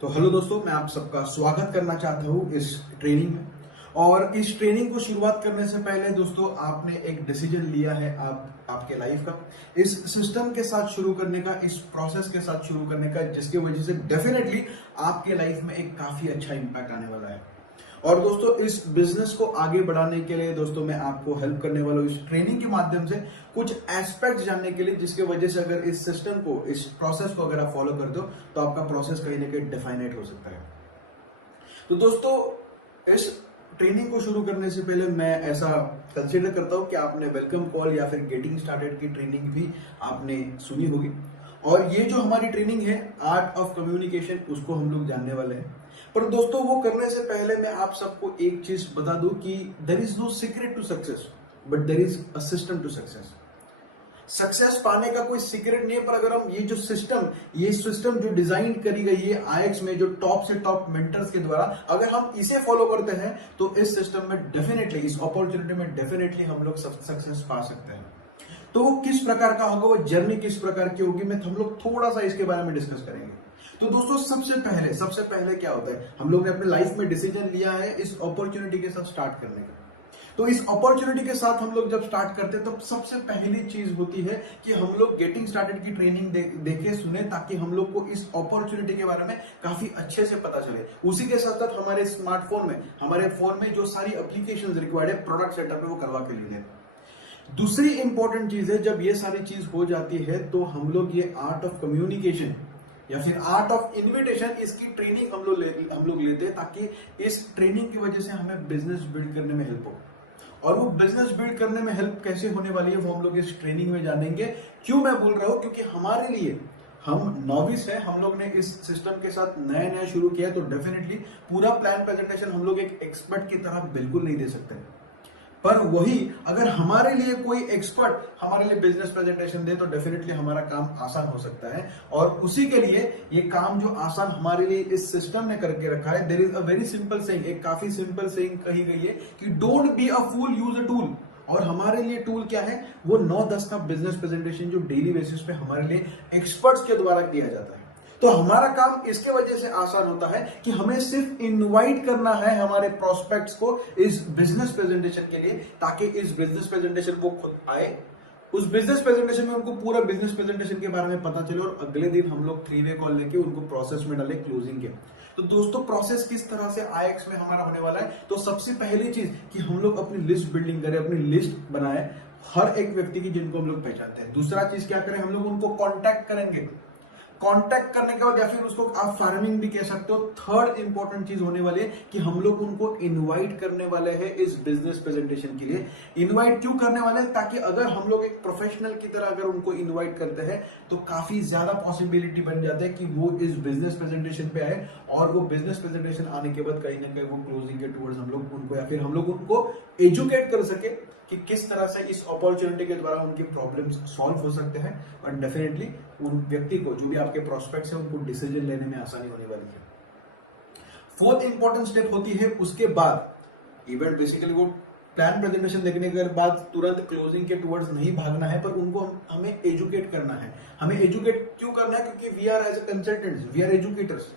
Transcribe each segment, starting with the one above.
तो हेलो दोस्तों, मैं आप सबका स्वागत करना चाहता हूँ इस ट्रेनिंग में। और इस ट्रेनिंग को शुरुआत करने से पहले दोस्तों, आपने एक डिसीजन लिया है आपके लाइफ का, इस सिस्टम के साथ शुरू करने का, इस प्रोसेस के साथ शुरू करने का, जिसकी वजह से डेफिनेटली आपके लाइफ में एक काफी अच्छा इंपैक्ट आने वाला है। और दोस्तों, इस बिजनेस को आगे बढ़ाने के लिए दोस्तों मैं आपको हेल्प करने वाला हूँ इस ट्रेनिंग के माध्यम से, कुछ एस्पेक्ट जानने के लिए, जिसके वजह से अगर इस सिस्टम को, इस प्रोसेस को अगर आप फॉलो करते हो तो आपका प्रोसेस कहीं ना कहीं डिफाइनेट हो सकता है। तो दोस्तों, इस ट्रेनिंग को शुरू करने से पहले मैं ऐसा कंसिडर करता हूं कि आपने वेलकम कॉल या फिर गेटिंग स्टार्टेड की ट्रेनिंग भी आपने सुनी होगी। और ये जो हमारी ट्रेनिंग है आर्ट ऑफ कम्युनिकेशन, उसको हम लोग जानने वाले हैं। पर दोस्तों, वो करने से पहले मैं आप सबको एक चीज बता दूं कि there is no secret to success, but there is a system to success. Success पाने का कोई सीक्रेट नहीं है, पर अगर हम ये सिस्टम जो डिजाइन करी गई है आईएक्स में, जो टॉप से टॉप मेंटर्स के द्वारा, अगर हम इसे फॉलो करते हैं तो इस सिस्टम में डेफिनेटली, इस अपॉर्चुनिटी में डेफिनेटली हम लोग सक्सेस पा सकते हैं। तो वो किस प्रकार का होगा, वो जर्नी किस प्रकार की होगी, मैं हम लोग थोड़ा सा इसके बारे में डिस्कस करेंगे। तो दोस्तों, सबसे पहले क्या होता है, हम लोग ने अपने लाइफ में डिसीजन लिया है इस अपॉर्चुनिटी के साथ स्टार्ट करने का। तो इस अपॉर्चुनिटी के साथ हम लोग जब स्टार्ट करते हैं, तो सबसे पहली चीज होती है कि हम लोग गेटिंग स्टार्टेड की ट्रेनिंग देखे सुने, ताकि हम लोग को इस अपॉर्चुनिटी के बारे में काफी अच्छे से पता चले। उसी के साथ साथ हमारे स्मार्टफोन में, हमारे फोन में जो सारी एप्लीकेशंस रिक्वायर्ड है, प्रोडक्ट सेटअप है, वो करवा के लिए। दूसरी इंपॉर्टेंट चीज है, जब ये सारी चीज हो जाती है तो हम लोग ये आर्ट ऑफ कम्युनिकेशन या फिर आर्ट ऑफ इन्विटेशन, इसकी ट्रेनिंग हम लोग लेते हैं, ताकि इस ट्रेनिंग की वजह से हमें बिजनेस बिल्ड करने में हेल्प हो। और वो बिजनेस बिल्ड करने में हेल्प कैसे होने वाली है, वो हम लोग इस ट्रेनिंग में जानेंगे। क्यों मैं बोल रहा हूं, क्योंकि हमारे लिए, हम नॉविस है, हम लोग ने इस सिस्टम के साथ नया शुरू किया, तो डेफिनेटली पूरा प्लान प्रेजेंटेशन हम लोग एक एक्सपर्ट की तरह बिल्कुल नहीं दे सकते। पर वही अगर हमारे लिए कोई एक्सपर्ट हमारे लिए बिजनेस प्रेजेंटेशन दे, तो डेफिनेटली हमारा काम आसान हो सकता है। और उसी के लिए ये काम जो आसान हमारे लिए इस सिस्टम ने करके रखा है, there is a very simple saying, एक काफी सिंपल सेइंग कही गई है कि don't be a fool, use a tool. और हमारे लिए टूल क्या है, वो 9-10 का बिजनेस प्रेजेंटेशन जो डेली बेसिस पे हमारे लिए एक्सपर्ट्स के द्वारा दिया जाता है। तो हमारा काम इसके वजह से आसान होता है कि हमें सिर्फ इनवाइट करना है हमारे प्रोस्पेक्ट्स को इस बिजनेस प्रेजेंटेशन के लिए, ताकि इस बिजनेस प्रेजेंटेशन वो खुद आए, उस बिजनेस प्रेजेंटेशन में उनको पूरा बिजनेस प्रेजेंटेशन के बारे में पता चले, और अगले दिन हम लोग 3 वे कॉल लेके उनको प्रोसेस में डाले क्लोजिंग के। तो दोस्तों, प्रोसेस किस तरह से आईएक्स में हमारा होने वाला है, तो सबसे पहली चीज कि हम लोग अपनी लिस्ट बिल्डिंग करें, अपनी लिस्ट बनाए हर एक व्यक्ति की जिनको हम लोग पहचानते हैं। दूसरा चीज क्या करें, हम लोग उनको कॉन्टैक्ट करेंगे। कांटेक्ट करने के बाद, या फिर उसको आप फार्मिंग भी कह सकते हो। थर्ड इंपॉर्टेंट चीज होने वाली है कि हम लोग उनको इनवाइट करने वाले हैं इस बिजनेस प्रेजेंटेशन के लिए। इनवाइट क्यों करने वाले हैं, ताकि अगर हम लोग एक प्रोफेशनल की तरह अगर उनको इनवाइट करते हैं, तो काफी ज्यादा पॉसिबिलिटी बन जाता है कि वो इस बिजनेस प्रेजेंटेशन पे आए, और वो बिजनेस प्रेजेंटेशन आने के बाद कहीं ना कहीं वो क्लोजिंग के टूवर्ड्स हम लोग उनको, या फिर हम लोग उनको एजुकेट कर सके कि किस तरह से इस अपॉर्चुनिटी के द्वारा उनकी प्रॉब्लम्स सॉल्व हो सकते हैं। और डेफिनेटली उन व्यक्ति को, जो भी आपके प्रोस्पेक्ट्स हैं, उनको डिसीजन लेने में आसानी होने वाली है। फोर्थ इंपॉर्टेंट स्टेप होती है उसके बाद इवेंट, बेसिकली वो प्लान प्रेजेंटेशन देखने के बाद तुरंत क्लोजिंग के टुवर्ड्स नहीं भागना है, पर उनको हमें एजुकेट करना है। हमें एजुकेट क्यों करना है, क्योंकि we are as a consultants, we are educators.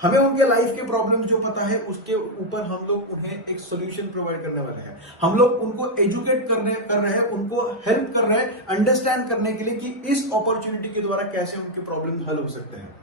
हमें उनके लाइफ के प्रॉब्लम्स जो पता है, उसके ऊपर हम लोग उन्हें एक सॉल्यूशन प्रोवाइड करने वाले हैं। हम लोग उनको एजुकेट कर रहे हैं, उनको हेल्प कर रहे हैं अंडरस्टैंड करने के लिए कि इस अपॉर्चुनिटी के द्वारा कैसे उनके प्रॉब्लम हल हो सकते हैं।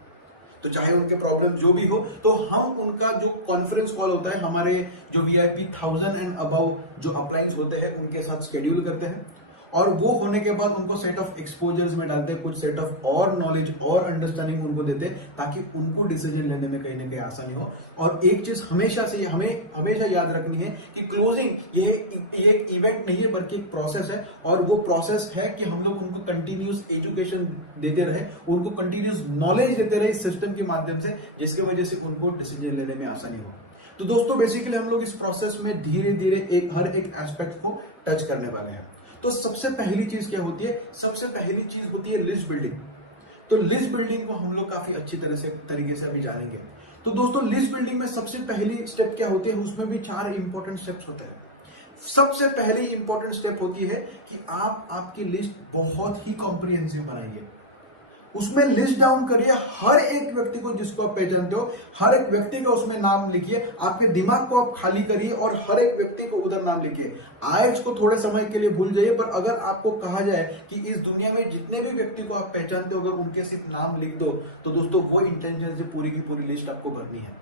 तो चाहे उनके प्रॉब्लम जो भी हो, तो हम उनका जो कॉन्फ्रेंस कॉल होता है, हमारे जो वीआईपी 1000 एंड अबव जो अपलाइंस होते हैं, उनके साथ शेड्यूल करते हैं। और वो होने के बाद उनको सेट ऑफ एक्सपोजर्स में डालते हैं, कुछ सेट ऑफ और नॉलेज और अंडरस्टैंडिंग उनको देते हैं, ताकि उनको डिसीजन लेने में कहीं ना कहीं आसानी हो। और एक चीज हमेशा याद रखनी है कि क्लोजिंग ये एक इवेंट नहीं है, बल्कि एक प्रोसेस है। और वो प्रोसेस है कि हम लोग उनको कंटिन्यूस एजुकेशन देते रहे, उनको कंटिन्यूस नॉलेज देते रहे इस सिस्टम के माध्यम से, जिसकी वजह से उनको डिसीजन लेने में आसानी हो। तो दोस्तों, बेसिकली हम लोग इस प्रोसेस में धीरे धीरे हर एक एस्पेक्ट को टच करने वाले हैं। तो सबसे पहली चीज क्या होती है, सबसे पहली चीज होती है लिस्ट बिल्डिंग। तो लिस्ट बिल्डिंग को हम लोग काफी अच्छी तरीके से अभी जानेंगे। तो दोस्तों, लिस्ट बिल्डिंग में सबसे पहली स्टेप क्या होती है, उसमें भी 4 इंपॉर्टेंट स्टेप्स होते हैं। सबसे पहली इंपॉर्टेंट स्टेप होती है कि आप आपकी लिस्ट बहुत ही कॉम्प्रिहेंसिव बनाइए। उसमें लिस्ट डाउन करिए हर एक व्यक्ति को जिसको आप पहचानते हो, हर एक व्यक्ति का उसमें नाम लिखिए, आपके दिमाग को आप खाली करिए और हर एक व्यक्ति को उधर नाम लिखिए। आज को थोड़े समय के लिए भूल जाइए, पर अगर आपको कहा जाए कि इस दुनिया में जितने भी व्यक्ति को आप पहचानते हो अगर उनके सिर्फ नाम लिख दो, तो दोस्तों वो इंटेंशन से पूरी की पूरी लिस्ट आपको भरनी है।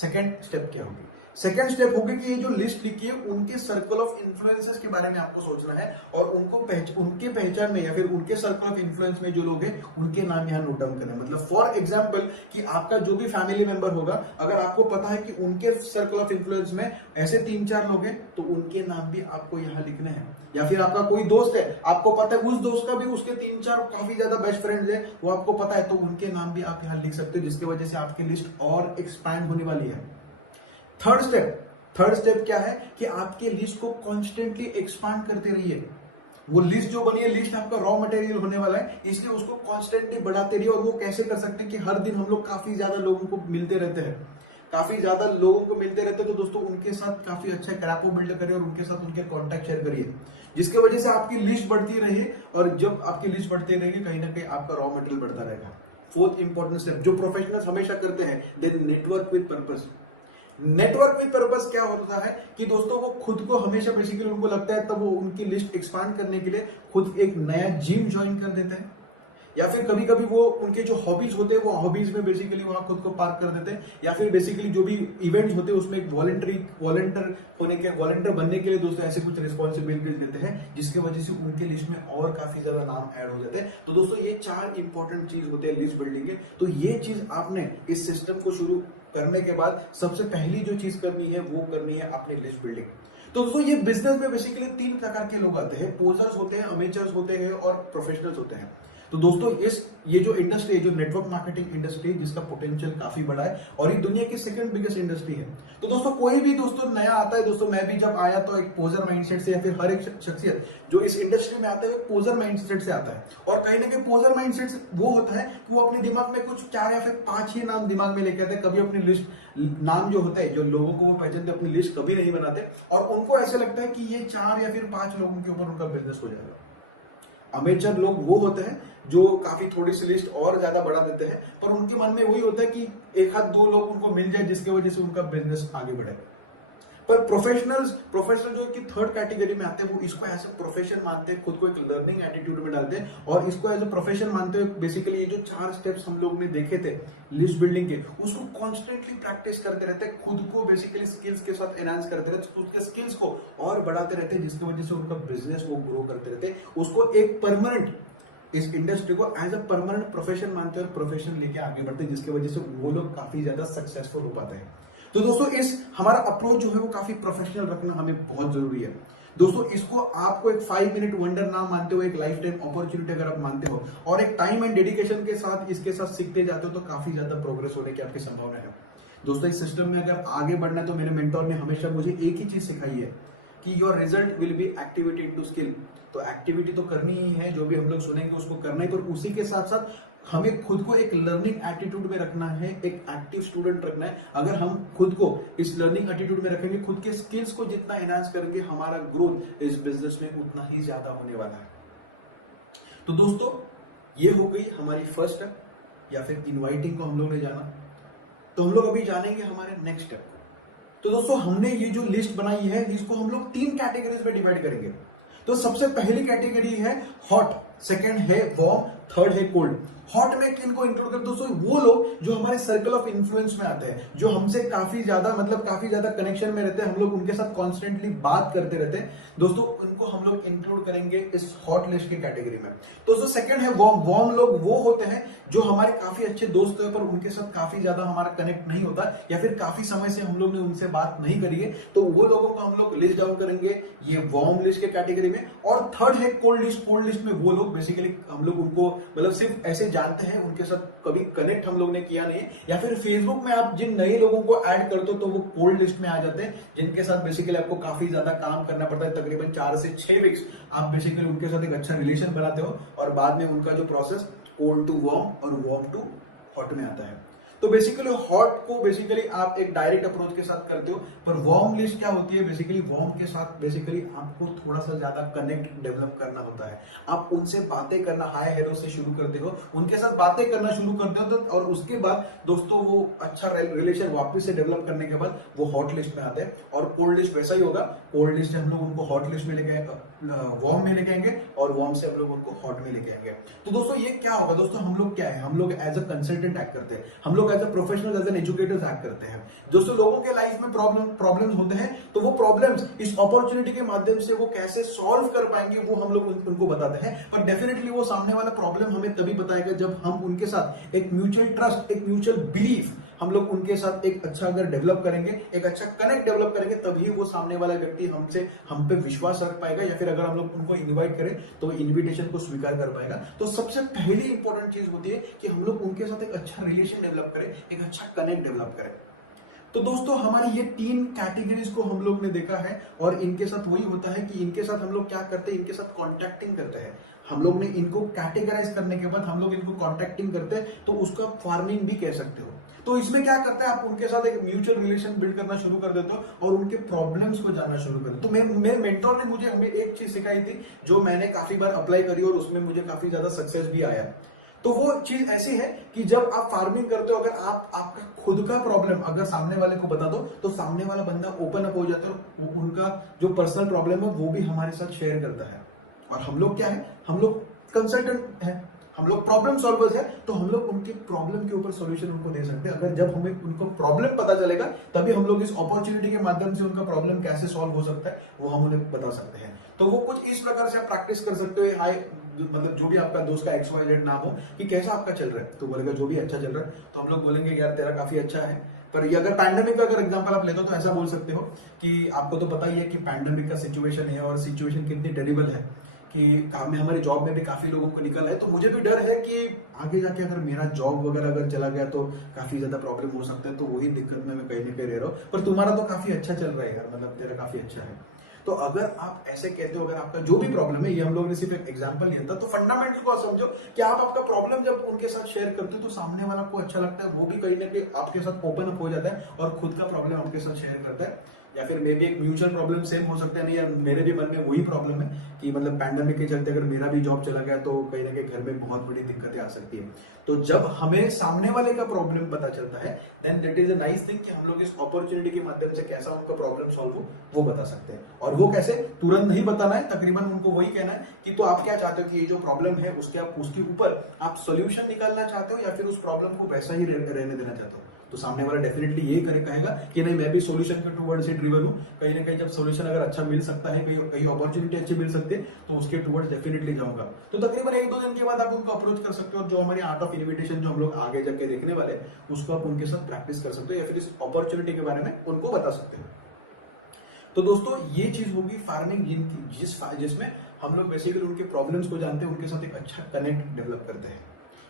सेकेंड स्टेप क्या होगी? सेकेंड स्टेप होगी कि ये जो लिस्ट लिखी है उनके सर्कल ऑफ इन्फ्लुएंसेस के बारे में आपको सोचना है और उनके पहचान में या फिर उनके सर्कल ऑफ इन्फ्लुएंस में जो लोग हैं उनके नाम यहाँ नोट डाउन करना है। मतलब फॉर एग्जांपल कि आपका जो भी फैमिली मेंबर होगा, अगर आपको पता है कि उनके सर्कल ऑफ इन्फ्लुएंस में ऐसे 3-4 लोग हैं तो उनके नाम भी आपको यहाँ लिखने हैं। या फिर आपका कोई दोस्त है, आपको पता है उस दोस्त का भी उसके 3-4 काफी ज्यादा बेस्ट फ्रेंड्स है, वो आपको पता है, तो उनके नाम भी आप यहाँ लिख सकते हो, जिसकी वजह से आपकी लिस्ट और एक्सपैंड होने वाली है। थर्ड स्टेप क्या है कि आपके लिस्ट को कॉन्स्टेंटली एक्सपांड करते रहिए। वो लिस्ट जो बनी है, लिस्ट आपका रॉ मटेरियल होने वाला है, इसलिए उसको कॉन्स्टेंटली बढ़ाते रहिए। और वो कैसे कर सकते हैं कि हर दिन हम लोग काफी ज्यादा लोगों को मिलते रहते हैं, तो दोस्तों उनके साथ काफी अच्छा क्रैपो बिल्ड करिए और उनके साथ उनके कॉन्टैक्ट शेयर करिए, जिसकी वजह से आपकी लिस्ट बढ़ती रहे। और जब आपकी लिस्ट बढ़ती रहेगी कहीं ना कहीं आपका रॉ मटेरियल बढ़ता रहेगा। फोर्थ इंपॉर्टेंट स्टेप जो प्रोफेशनल्स हमेशा करते हैं, they network with purpose. Network with purpose क्या होता है कि दोस्तों वो खुद को हमेशा बेसिकली उनको लगता है, तब वो उनकी लिस्ट एक्सपांड करने के लिए खुद एक नया जिम ज्वाइन कर देते हैं, या फिर कभी कभी वो उनके जो हॉबीज होते हैं वो हॉबीज में बेसिकली वहां खुद को पार्क कर देते हैं, या फिर बेसिकली जो भी इवेंट्स होते हैं उसमें एक वॉलंटियर बनने के लिए दोस्तों ऐसे कुछ रिस्पॉन्सिबिलिटीज देते हैं, जिसकी वजह से उनके लिस्ट में और काफी ज्यादा नाम ऐड हो जाते हैं। तो दोस्तों ये 4 इंपॉर्टेंट चीज होते हैं लिस्ट बिल्डिंग के। तो ये चीज आपने इस सिस्टम को शुरू करने के बाद सबसे पहली जो चीज करनी है वो करनी है अपनी लिस्ट बिल्डिंग। तो दोस्तों ये बिजनेस में बेसिकली 3 प्रकार के लोग आते हैं, पोजर्स होते हैं, अमेचर्स होते हैं और प्रोफेशनल्स होते हैं। तो दोस्तों ये जो इंडस्ट्री है, जो नेटवर्क मार्केटिंग इंडस्ट्री, जिसका पोटेंशियल काफी बड़ा है और ये दुनिया की सेकंड बिगेस्ट इंडस्ट्री है। तो दोस्तों कोई भी दोस्तों नया आता है, दोस्तों मैं भी जब आया तो एक पोजर माइंडसेट से, या फिर हर एक शख्सियत जो इस इंडस्ट्री में आता है वो पोजर माइंडसेट से आता है। और कहीं ना कहीं पोजर माइंडसेट वो होता है कि वो अपने दिमाग में कुछ 4 या फिर 5 ही नाम दिमाग में लेके आते हैं, कभी अपनी लिस्ट नाम जो होता है, जो लोगों को वो पहचानते अपनी लिस्ट कभी नहीं बनाते, और उनको ऐसे लगता है कि ये 4 या फिर 5 लोगों के ऊपर उनका बिजनेस हो जाएगा। अमेचर लोग वो होते हैं जो काफी थोड़ी सी लिस्ट और ज्यादा बढ़ा देते हैं, पर उनके मन में वही होता है कि 1-2 लोग उनको मिल जाए जिसकी वजह से उनका बिजनेस आगे बढ़े। पर प्रोफेशनल जो कि थर्ड कैटेगरी में आते हैं, वो इसको एज ए प्रोफेशन मानते हैं, खुद को एक लर्निंग एटीट्यूड में डालते हैं और इसको एज ए प्रोफेशन मानते हैं। बेसिकली ये जो 4 स्टेप्स हम लोग ने देखे थे लिस्ट बिल्डिंग के, उसको कॉन्स्टेंटली प्रैक्टिस करते रहते हैं, खुद को बेसिकली स्किल्स के साथ एनहांस करते रहते हैं, खुद के स्किल्स को और बढ़ाते रहते हैं, जिसकी वजह से उनका बिजनेस वो ग्रो करते रहते हैं। उसको एक परमानेंट, इस इंडस्ट्री को एज अ परमानेंट प्रोफेशन मानते हैं और प्रोफेशन लेके आगे बढ़ते हैं, जिसकी वजह से वो लोग काफी ज्यादा सक्सेसफुल हो पाते हैं। तो दोस्तों इस हमारा अप्रोच जो है वो काफी प्रोफेशनल रखना हमें बहुत जरूरी है। दोस्तों इसको आपको एक 5 मिनट वंडर ना मानते हो, एक लाइफ टाइम अपॉर्चुनिटी अगर आप मानते हो और एक टाइम एंड डेडिकेशन के साथ इसके साथ सीखते जाते हो, तो काफी ज्यादा प्रोग्रेस होने की आपकी संभावना है। दोस्तों इस सिस्टम में अगर आगे बढ़ना है तो मेरे मेंटोर ने हमेशा मुझे एक ही चीज सिखाई है कि your result will be activity into skill. तो एक्टिविटी तो करनी ही है, जो भी हम लोग सुनेंगे उसको करना ही, पर उसी के साथ साथ हमें खुद को एक लर्निंग एटीट्यूड में रखना है, एक एक्टिव स्टूडेंट रखना है। अगर हम खुद को इस लर्निंग एटीट्यूड में रखेंगे, खुद के स्किल्स को जितना एनहांस करेंगे, हमारा ग्रोथ इस बिजनेस में उतना ही ज्यादा होने वाला है। तो दोस्तों ये हो गई हमारी फर्स्ट स्टेप, या फिर इनवाइटिंग को हम लोग ने जाना। तो हम लोग अभी जानेंगे हमारे नेक्स्ट स्टेप। तो दोस्तों हमने ये जो लिस्ट बनाई है इसको हम लोग 3 कैटेगरीज में डिवाइड करेंगे। तो सबसे पहली कैटेगरी है हॉट, सेकंड है वार्म, थर्ड है कोल्ड। हॉट में किनको इंक्लूड कर दोस्तों? वो लोग जो हमारे सर्कल ऑफ इन्फ्लुएंस में आते हैं, जो हमसे काफी ज्यादा कनेक्शन में रहते हैं, हम लोग उनके साथ कॉन्स्टेंटली बात करते रहते हैं, दोस्तों उनको हम लोग इंक्लूड करेंगे इस हॉट लिस्ट की कैटेगरी में। दोस्तों सेकंड है वार्म। वार्म लोग वो होते हैं जो हमारे काफी अच्छे दोस्त हैं, पर उनके साथ काफी ज्यादा हमारा कनेक्ट नहीं होता, या फिर काफी समय से हम लोग ने उनसे बात नहीं करी है, तो वो लोगों को हम लोग लिस्ट डाउन करेंगे ये वार्म लिस्ट के कैटेगरी में। और थर्ड है कोल्ड लिस्ट। कोल्ड लिस्ट में वो लोग बेसिकली हम लोग उनको मतलब सिर्फ ऐसे जानते हैं, उनके साथ कभी कनेक्ट हम लोग ने किया नहीं, या फिर फेसबुक में आप जिन नए लोगों को ऐड करते हो तो वो कोल्ड लिस्ट में आ जाते हैं, जिनके साथ बेसिकली आपको काफी ज्यादा काम करना पड़ता है, तकरीबन 4 से 6 वीक्स आप बेसिकली उनके साथ एक अच्छा रिलेशन बनाते हो, और बाद में उनका जो प्रोसेस कोल्ड टू वार्म और वार्म टू हॉट में आता है। तो बेसिकली हॉट को बेसिकली आप एक डायरेक्ट अप्रोच के साथ करते हो, पर वार्म लिस्ट क्या होती है, बेसिकली वार्म के साथ बेसिकली आपको थोड़ा सा ज्यादा कनेक्ट डेवलप करना होता है। आप उनसे बातें करना हाय हेलो से शुरू करते हो, उनके साथ बातें करना शुरू करते हो, तो और उसके बाद दोस्तों वो अच्छा रिलेशन वापस से डेवलप करने के बाद वो हॉट लिस्ट में आते हैं। और कोल्ड लिस्ट वैसा ही होगा, कोल्ड लिस्ट हम लोग उनको हॉट लिस्ट में लेके वार्म में लेके आएंगे और वार्म से हम लोग उनको हॉट में लेके आएंगे। तो दोस्तों ये क्या होगा, दोस्तों हम लोग क्या है, हम लोग एज अ कंसल्टेंट एक्ट करते हैं, हम लोग as a professional as an educators act करते हैं। दोस्तों लोगों के लाइफ में प्रॉब्लम्स होते हैं, तो वो प्रॉब्लम्स इस अपॉर्चुनिटी के माध्यम से वो कैसे सॉल्व कर पाएंगे वो हम लोग उनको बताते हैं। पर डेफिनेटली वो सामने वाला प्रॉब्लम हमें तभी बताएगा जब हम उनके साथ एक म्यूचुअल ट्रस्ट, एक म्यूचुअल बिलीफ हम लोग उनके साथ एक अच्छा अगर डेवलप करेंगे, एक अच्छा कनेक्ट डेवलप करेंगे, तभी वो सामने वाला व्यक्ति हम पे विश्वास रख पाएगा, या फिर अगर हम लोग उनको इनवाइट करें तो इनविटेशन को स्वीकार कर पाएगा। तो सबसे पहली इंपॉर्टेंट चीज होती है कि हम लोग उनके साथ एक अच्छा रिलेशन डेवलप करें, एक अच्छा कनेक्ट डेवलप करें। तो दोस्तों हमारी ये 3 कैटेगरीज को हम लोग ने देखा है, और इनके साथ वही होता है कि इनके साथ हम लोग क्या करते हैं, इनके साथ कॉन्टैक्टिंग करते हैं। हम लोग ने इनको कैटेगराइज करने के बाद हम लोग इनको कॉन्टैक्टिंग करते हैं, तो उसका फार्मिंग भी कह सकते हो। तो इसमें क्या करते हैं, आप उनके साथ एक म्यूचुअल रिलेशन बिल्ड करना शुरू कर देते हो और उनके प्रॉब्लम्स को जानना शुरू कर देते हो। तो मेरे मेंटोर ने मुझे हमें एक चीज सिखाई थी जो मैंने काफी बार अप्लाई करी और उसमें मुझे काफी ज्यादा सक्सेस भी आया। तो वो चीज ऐसी है कि जब आप फार्मिंग करते हो, अगर आप आपका खुद का प्रॉब्लम अगर सामने वाले को बता दो, तो सामने वाला बंदा ओपन अप हो जाता है और उनका जो पर्सनल प्रॉब्लम है वो भी हमारे साथ शेयर करता है। और हम लोग क्या है, हम लोग कंसल्टेंट है, हम लोग प्रॉब्लम सॉल्वर्स है, तो हम लोग उनके प्रॉब्लम के ऊपर सॉल्यूशन उनको दे सकते हैं। अगर जब हमें उनको प्रॉब्लम पता चलेगा, तभी हम लोग इस अपॉर्चुनिटी के माध्यम से उनका प्रॉब्लम कैसे सॉल्व हो सकता है वो हम उन्हें बता सकते हैं। तो वो कुछ इस प्रकार से आप प्रैक्टिस कर सकते हो। हाय मतलब जो भी आपका दोस्त का XYZ नाम हो कि कैसा आपका चल रहा है, तो बोलेगा जो भी अच्छा चल रहा है, तो हम लोग बोलेंगे यार तेरा काफी अच्छा है। पर ये अगर पैंडेमिक का अगर एग्जांपल आप लेते हो तो ऐसा बोल सकते हो कि आपको तो पता ही है कि पैंडेमिक का सिचुएशन है और सिचुएशन कितनी टेरिबल है कि काम में हमारी जॉब में भी काफी लोगों को निकल है। तो मुझे भी डर है कि आगे जाके अगर मेरा जॉब वगैरह अगर चला गया तो काफी ज्यादा प्रॉब्लम हो सकता है। तो वही दिक्कत में मैं कहीं ना कहीं रह रहा हूँ। पर तुम्हारा तो काफी अच्छा चल रहा है यार, मतलब तेरा काफी अच्छा है। तो अगर आप ऐसे कहते हो, अगर आपका जो भी प्रॉब्लम है, ये हम लोग ने सिर्फ एक एग्जांपल लिया था, तो फंडामेंटल को समझो कि आप आपका प्रॉब्लम जब उनके साथ शेयर करते हो तो सामने वाला को अच्छा लगता है, वो भी कहीं ना कहीं आपके साथ ओपन अप हो जाता है और खुद का प्रॉब्लम आपके साथ शेयर करता है। या फिर मे भी एक म्यूचुअल प्रॉब्लम सेम हो सकता है, नहीं यार मेरे भी मन में वही प्रॉब्लम है कि मतलब पैंडेमिक के चलते अगर मेरा भी जॉब चला गया तो कहीं ना कहीं घर में बहुत बड़ी दिक्कतें आ सकती है। तो जब हमें सामने वाले का प्रॉब्लम पता चलता है, then that is a nice thing कि हम लोग इस अपॉर्चुनिटी के माध्यम से कैसा उनका प्रॉब्लम सॉल्व हो वो बता सकते हैं। और वो कैसे, तुरंत नहीं बताना है, तकरीबन उनको वही कहना है कि तो आप क्या चाहते हो कि ये जो प्रॉब्लम है उसके ऊपर आप सोल्यूशन निकालना चाहते हो या फिर उस प्रॉब्लम को वैसा ही रहने देना चाहते हो। तो सामने वाला डेफिनेटली यही कहेगा कि नहीं मैं भी सॉल्यूशन के टुवर्ड्स ही ड्रिवन हूं। कहीं ना कहीं जब सॉल्यूशन अगर अच्छा मिल सकता है, कहीं अपॉर्चुनिटी अच्छी मिल सकती है, तो उसके टुवर्ड्स डेफिनेटली जाऊंगा। तो तकरीबन 1-2 दिन के बाद आप उनको अप्रोच कर सकते हो। जो हमारी आर्ट ऑफ इन्विटेशन जो हम लोग आगे जाके देखने वाले हैं, उसको आप उनके साथ प्रैक्टिस कर सकते हो या फिर इस अपॉर्चुनिटी के बारे में उनको बता सकते हो। तो दोस्तों ये चीज होगी फार्मिंग जिसमें हम लोग बेसिकली उनके प्रॉब्लम्स को जानते हैं, उनके साथ एक अच्छा कनेक्ट डेवलप करते हैं।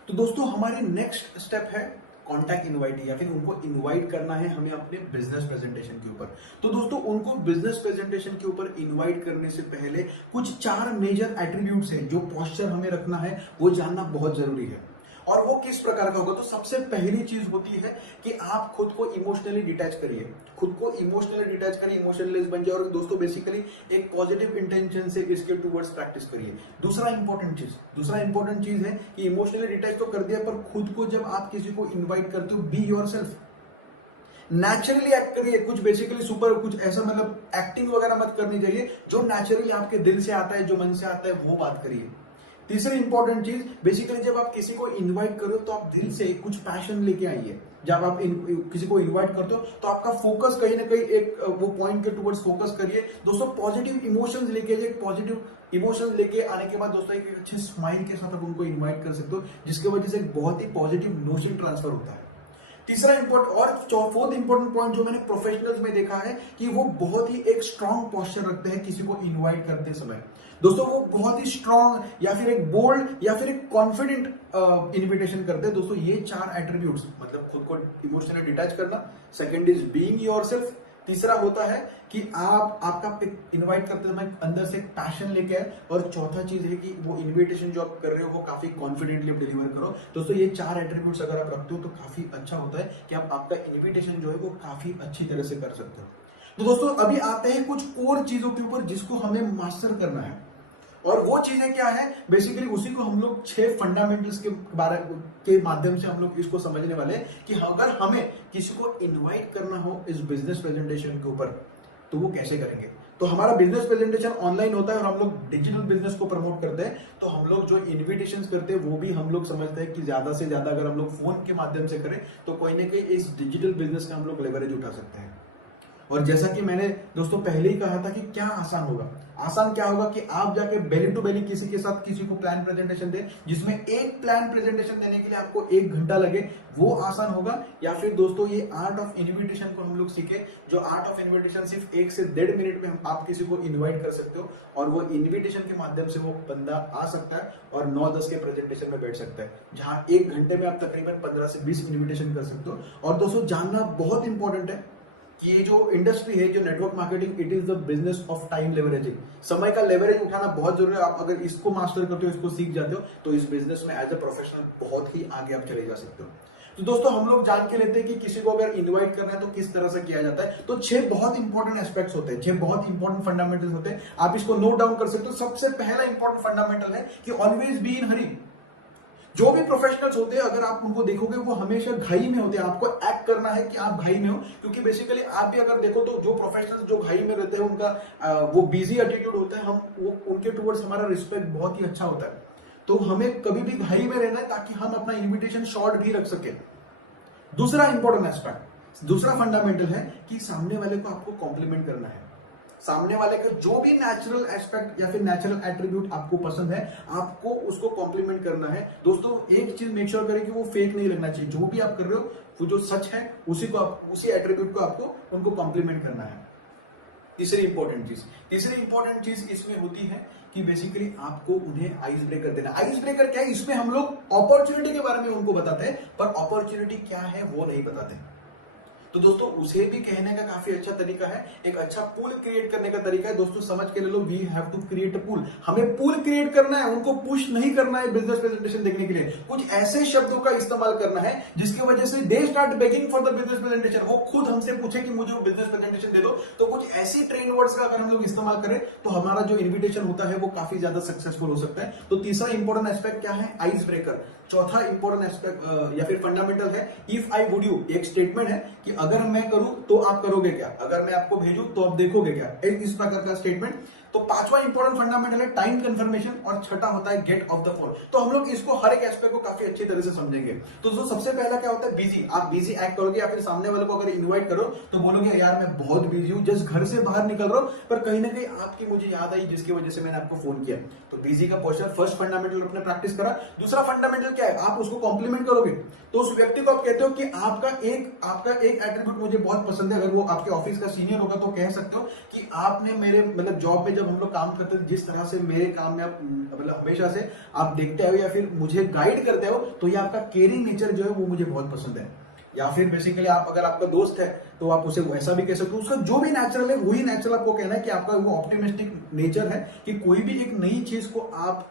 तो दोस्तों हमारी नेक्स्ट स्टेप है कॉन्टैक्ट इनवाइटी, या फिर उनको इनवाइट करना है हमें अपने बिजनेस प्रेजेंटेशन के ऊपर। तो दोस्तों उनको बिजनेस प्रेजेंटेशन के ऊपर इनवाइट करने से पहले कुछ 4 मेजर एट्रीब्यूट्स हैं जो पोस्चर हमें रखना है, वो जानना बहुत जरूरी है। और वो किस प्रकार का होगा, तो सबसे पहली चीज होती है कि आप खुद को इमोशनली डिटैच करिए, खुद को इमोशनली डिटैच करिए, इमोशनलेस बन जाए। और दोस्तों बेसिकली एक पॉजिटिव इंटेंशन से इसके टुवर्ड्स प्रैक्टिस करिए। दूसरा इंपॉर्टेंट चीज है कि इमोशनली डिटैच तो कर दिया, पर खुद को जब आप किसी को इन्वाइट करते हो, बी योरसेल्फ, नेचुरली एक्ट करिए। कुछ बेसिकली सुपर कुछ ऐसा मतलब एक्टिंग वगैरह मत करनी चाहिए, जो नेचुरली आपके दिल से आता है, जो मन से आता है वो बात करिए। तीसरी इंपॉर्टेंट चीज, बेसिकली जब आप किसी को इनवाइट करो तो आप दिल से कुछ पैशन लेके आइए। जब आप किसी को इनवाइट करते हो तो आपका फोकस कहीं ना कहीं एक वो पॉइंट के टुवर्ड्स फोकस करिए। दोस्तों पॉजिटिव इमोशंस लेके आइए। पॉजिटिव इमोशंस लेके आने के बाद दोस्तों एक अच्छे स्माइल के साथ आप उनको इन्वाइट कर सकते हो, जिसकी वजह से एक बहुत ही पॉजिटिव नोशन ट्रांसफर होता है। तीसरा इंपॉर्टेंट और फोर्थ इंपॉर्टेंट पॉइंट जो मैंने प्रोफेशनल्स में देखा है कि वो बहुत ही एक स्ट्रांग पोस्चर रखते हैं किसी को इनवाइट करते समय। दोस्तों वो बहुत ही स्ट्रांग या फिर एक बोल्ड या फिर एक कॉन्फिडेंट इन्विटेशन करते हैं। दोस्तों ये 4 एट्रीब्यूट्स, मतलब खुद को इमोशनली डिटैच करना, सेकंड इज बीइंग योरसेल्फ, तीसरा होता है कि आप आपका इनवाइट करते समय अंदर से एक पैशन लेके आए, और चौथा चीज है कि वो इनविटेशन जो आप कर रहे हो वो काफी कॉन्फिडेंटली डिलीवर करो। दोस्तों ये 4 एट्रीब्यूट्स अगर आप रखते हो तो काफी अच्छा होता है कि आप आपका इनविटेशन जो है वो काफी अच्छी तरह से कर सकते हो। तो दोस्तों अभी आते हैं कुछ और चीजों के ऊपर जिसको हमें मास्टर करना है, और वो चीजें क्या है, बेसिकली उसी को हम लोग 6 फंडामेंटल्स के बारे के माध्यम से हम लोग इसको समझने वाले हैं कि अगर हमें किसी को इनवाइट करना हो इस बिजनेस प्रेजेंटेशन के ऊपर तो वो कैसे करेंगे। तो हमारा बिजनेस प्रेजेंटेशन ऑनलाइन होता है और हम लोग डिजिटल बिजनेस को प्रमोट करते हैं, तो हम लोग जो इन्विटेशंस करते हैं वो भी हम लोग समझते हैं कि ज्यादा से ज्यादा अगर हम लोग फोन के माध्यम से करें तो कोई ना कोई इस डिजिटल बिजनेस का हम लोग लेवरेज उठा सकते हैं। और जैसा कि मैंने दोस्तों पहले ही कहा था कि क्या आसान होगा, आसान क्या होगा कि आप जाके बेली टू बेली किसी के साथ किसी को प्लान प्रेजेंटेशन दे, जिसमें एक प्लान प्रेजेंटेशन देने के लिए आपको 1 घंटा लगे, वो आसान होगा। या फिर दोस्तों ये आर्ट ऑफ इनविटेशन को हम लोग सीखे, जो आर्ट ऑफ इनविटेशन सिर्फ 1 से 1.5 मिनट में आप किसी को इन्वाइट कर सकते हो और वो इन्विटेशन के माध्यम से वो बंदा आ सकता है और 9-10 के प्रेजेंटेशन में बैठ सकता है, जहां 1 घंटे में आप तकरीबन 15 से 20 इन्विटेशन कर सकते हो। और दोस्तों जानना बहुत इंपॉर्टेंट है कि ये जो इंडस्ट्री है, जो network marketing, it is the business of time leveraging. समय का लेवरेज उठाना बहुत जरूरी है। आप अगर इसको मास्टर करते हो, इसको सीख जाते हो, तो इस बिजनेस में एज ए प्रोफेशनल बहुत ही आगे आप चले जा सकते हो। तो दोस्तों हम लोग जान के लेते हैं कि किसी को अगर इनवाइट करना है तो किस तरह से किया जाता है। तो 6 बहुत इंपॉर्टेंट एस्पेक्ट्स होते हैं, 6 बहुत इंपॉर्टेंट फंडामेंटल्स होते हैं, आप इसको नोट डाउन कर सकते हो। सबसे पहला इंपॉर्टेंट फंडामेंटल है कि ऑलवेज बी इन हरी। जो भी प्रोफेशनल्स होते हैं अगर आप उनको देखोगे वो हमेशा घाई में होते हैं। आपको एक्ट करना है कि आप घाई में हो, क्योंकि बेसिकली आप भी अगर देखो तो जो प्रोफेशनल्स जो घाई में रहते हैं उनका वो बिजी एटीट्यूड होता है, हम वो उनके टुवर्ड्स हमारा रिस्पेक्ट बहुत ही अच्छा होता है। तो हमें कभी भी घाई में रहना है ताकि हम अपना इन्विटेशन शॉर्ट भी रख सके। दूसरा इंपॉर्टेंट एस्पेक्ट, दूसरा फंडामेंटल है कि सामने वाले को आपको कॉम्प्लीमेंट करना है। सामने वाले का जो भी नेचुरल एस्पेक्ट या फिर नेचुरल एट्रीब्यूट आपको पसंद है, आपको उसको कॉम्प्लीमेंट करना है। दोस्तों एक चीज मेक श्योर करें कि वो फेक नहीं लगना चाहिए। जो भी आप कर रहे हो वो जो सच है उसी को आप, उसी एट्रीब्यूट को आपको उनको कॉम्प्लीमेंट करना है। तीसरी इंपॉर्टेंट चीज इसमें होती है कि बेसिकली आपको उन्हें आइस ब्रेकर देना। आइस ब्रेकर क्या है, इसमें हम लोग अपॉर्चुनिटी के बारे में उनको बताते हैं, पर अपॉर्चुनिटी क्या है वो नहीं बताते। तो दोस्तों उसे भी कहने का काफी अच्छा तरीका है, एक अच्छा पूल क्रिएट करने का तरीका है। दोस्तों समझ के ले लो, we have to create a pool. हमें पूल क्रिएट करना है, उनको पुश नहीं करना है बिजनेस प्रेजेंटेशन देखने के लिए। कुछ ऐसे शब्दों का इस्तेमाल करना है जिसकी वजह से they start begging for the business presentation. वो खुद हमसे पूछे कि मुझे बिजनेस प्रेजेंटेशन दे दो। तो कुछ ऐसी ट्रेन वर्ड्स का अगर हम लोग इस्तेमाल करें तो हमारा जो इन्विटेशन होता है वो काफी ज्यादा सक्सेसफुल हो सकता है। तो तीसरा इंपॉर्टेंट एस्पेक्ट क्या है, आइस ब्रेकर। चौथा इंपॉर्टेंट एस्पेक्ट या फिर फंडामेंटल है इफ आई वुड यू। एक स्टेटमेंट है कि अगर मैं करूं तो आप करोगे क्या, अगर मैं आपको भेजूं तो आप देखोगे क्या, इस प्रकार का स्टेटमेंट। तो पांचवा इंपॉर्टेंट फंडामेंटल है टाइम कंफर्मेशन, और छठा होता है गेट ऑफ द फोन। तो हम लोग इसको हर एक एस्पेक्ट को काफी अच्छी तरह से समझेंगे। तो जो सबसे पहला क्या होता है, बिजी। आप बिजी एक्ट करोगे या फिर सामने वाले को अगर इन्वाइट करो तो बोलोगे यार मैं बहुत बिजी हूं, जस्ट घर से बाहर निकल रहा हूं, पर कहीं ना कहीं आपकी मुझे याद आई जिसकी वजह से मैंने आपको फोन किया। तो बिजी का पोस्चर फर्स्ट फंडामेंटल अपने प्रैक्टिस करा। दूसरा फंडामेंटल क्या है, आप उसको कॉम्प्लीमेंट करोगे। तो उस व्यक्ति को आप कहते हो कि आपका एक एट्रीब्यूट मुझे बहुत पसंद है। अगर वो आपके ऑफिस का सीनियर होगा तो कह सकते हो कि आपने मेरे मतलब जॉब में जब हम लोग काम करते थे जिस तरह से मेरे काम में आप मतलब हमेशा से आप देखते हो या फिर मुझे गाइड करते हो, तो ये आपका केयरिंग नेचर जो है वो मुझे बहुत पसंद है। या फिर बेसिकली आप अगर आपका दोस्त है तो आप उसे वैसा भी कह सकते हो। उसका जो भी नेचुरल है वही नेचुरल आपको कहना है कि आपका वो ऑप्टिमिस्टिक नेचर है कि कोई भी एक नई चीज को आप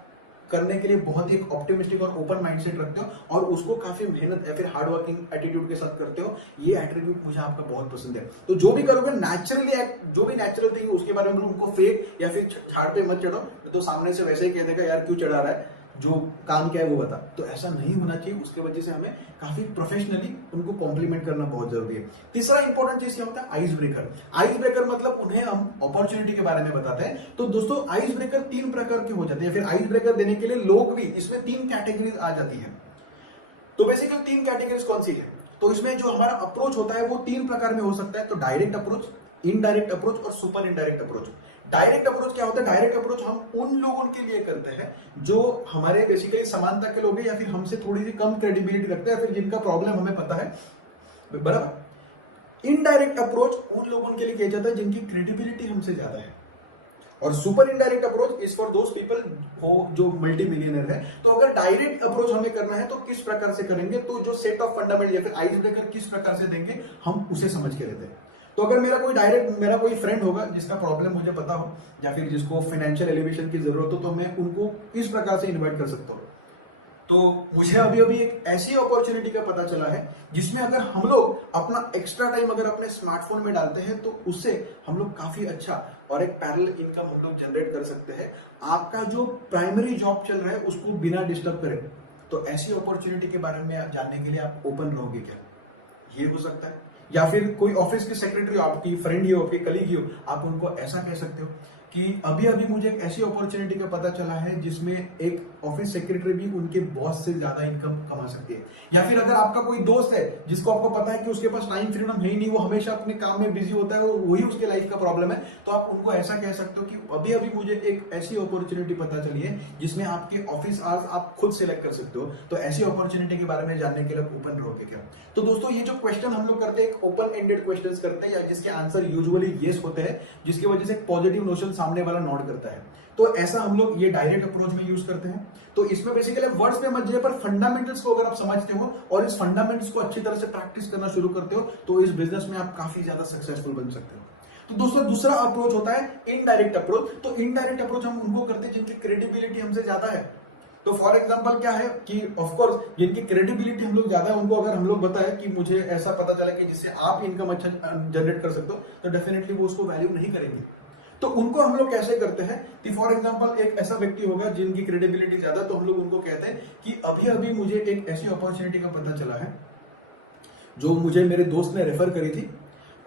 करने के लिए बहुत ही ऑप्टिमिस्टिक और ओपन माइंडसेट रखते हो और उसको काफी मेहनत या फिर हार्ड वर्किंग एटीट्यूड के साथ करते हो। ये एट्रीब्यूट मुझे आपका बहुत पसंद है। तो जो भी करोगे नेचुरली, जो भी नेचुरल थिंग उसके बारे में उनको फेक या फिर झाड़ पे मत चढ़ो, तो सामने से वैसे ही कह देगा यार क्यों चढ़ा रहा है, जो काम क्या है वो बता। तो ऐसा नहीं होना चाहिए। उसके वजह से हमें काफी प्रोफेशनली उनको कॉम्प्लीमेंट करना बहुत जरूरी है। तीसरा इंपॉर्टेंट चीज क्या होता है, आइस ब्रेकर। आइस ब्रेकर मतलब उन्हें हम अपॉर्चुनिटी के बारे में बताते हैं। तो दोस्तों आइस ब्रेकर 3 प्रकार के हो जाते हैं। फिर आइस ब्रेकर देने के लिए लोग भी इसमें 3 कैटेगरीज आ जाती है। तो बेसिकली 3 कैटेगरीज कौन सी है, तो इसमें जो हमारा अप्रोच होता है वो 3 प्रकार में हो सकता है। तो डायरेक्ट अप्रोच, इनडायरेक्ट अप्रोच और super indirect approach. Direct approach क्या होता है, डायरेक्ट अप्रोच हम उन लोगों के लिए करते हैं जो हमारे बेसिकली समानता के लोग हैं या फिर हमसे थोड़ी सी कम क्रेडिबिलिटी रखते हैं, फिर जिनका प्रॉब्लम हमें पता है, बराबर। इनडायरेक्ट अप्रोच उन लोगों के लिए किया जाता है जिनकी क्रेडिबिलिटी हमसे ज्यादा है। और super indirect approach is for those people हो जो मल्टी मिलियनर है। तो अगर डायरेक्ट अप्रोच हमें करना है तो किस प्रकार से करेंगे, तो जो सेट ऑफ फंडामेंटल या फिर आइस ब्रेकर किस प्रकार से देंगे हम उसे समझ के लेते हैं। तो अगर मेरा कोई फ्रेंड होगा जिसका प्रॉब्लम मुझे पता हो या फिर जिसको फाइनेंशियल एलिवेशन की जरूरत हो, तो मैं उनको इस प्रकार से इन्वाइट कर सकता हूँ। तो मुझे अभी अभी एक ऐसी अपॉर्चुनिटी का पता चला है जिसमें अगर हम लोग अपना एक्स्ट्रा टाइम अगर अपने स्मार्टफोन में डालते हैं तो उससे हम लोग काफी अच्छा और एक पैरेलल इनकम हम लोग जनरेट कर सकते हैं, आपका जो प्राइमरी जॉब चल रहा है उसको बिना डिस्टर्ब करे। तो ऐसी अपॉर्चुनिटी के बारे में जानने के लिए आप ओपन रहोगे क्या? ये हो सकता है। या फिर कोई ऑफिस की सेक्रेटरी हो, आपकी फ्रेंड ही हो, आपकी कलीग ही हो, आप उनको ऐसा कह सकते हो कि अभी अभी मुझे एक ऐसी अपॉर्चुनिटी का पता चला है जिसमें एक ऑफिस सेक्रेटरी भी उनके बॉस से ज्यादा इनकम कमा सकती है। या फिर अगर आपका कोई दोस्त है जिसको आपको पता है कि उसके पास टाइम फ्रीडम है ही नहीं, वो हमेशा अपने काम में बिजी होता है, वही उसके लाइफ का प्रॉब्लम है, तो आप उनको ऐसा कह सकते हो कि अभी अभी मुझे एक ऐसी अपॉर्चुनिटी पता चली है जिसमें आपके ऑफिस आवर्स आप खुद सिलेक्ट कर सकते हो। तो ऐसी अपॉर्चुनिटी के बारे में जानने के लिए ओपन रहोगे क्या? तो दोस्तों, ये जो क्वेश्चन हम लोग करते हैं एक ओपन एंडेड क्वेश्चन करते हैं, या जिसके आंसर यूजुअली येस होते हैं, जिसकी वजह से पॉजिटिव नोशन सामने वाला नोट करता है। तो ऐसा हम लोग ये डायरेक्ट अप्रोच में यूज करते हैं। तो इसमें बेसिकली वर्ड्स पे मत जाइए, पर फंडामेंटल्स को अगर आप समझते हो और इस फंडामेंटल्स को अच्छी तरह से प्रैक्टिस करना शुरू करते हो तो इस बिजनेस में आप काफी ज्यादा सक्सेसफुल बन सकते हो। तो दोस्तों, दूसरा अप्रोच होता है इनडायरेक्ट अप्रोच। तो इनडायरेक्ट अप्रोच हम उनको करते हैं जिनकी क्रेडिबिलिटी हमसे ज्यादा है। तो फॉर एग्जांपल क्या है कि ऑफ कोर्स जिनकी क्रेडिबिलिटी हम लोग ज्यादा है, उनको अगर हम लोग बताए कि मुझे ऐसा पता चला कि जिससे आप इनकम अच्छा जनरेट कर सकते हो, तो डेफिनेटली वो उसको वैल्यू नहीं करेंगे। तो उनको हम लोग कैसे करते हैं कि फॉर एग्जांपल एक ऐसा व्यक्ति होगा जिनकी क्रेडिबिलिटी ज्यादा, तो हम लोग उनको कहते हैं कि अभी अभी मुझे एक ऐसी अपॉर्चुनिटी का पता चला है जो मुझे मेरे दोस्त ने रेफर करी थी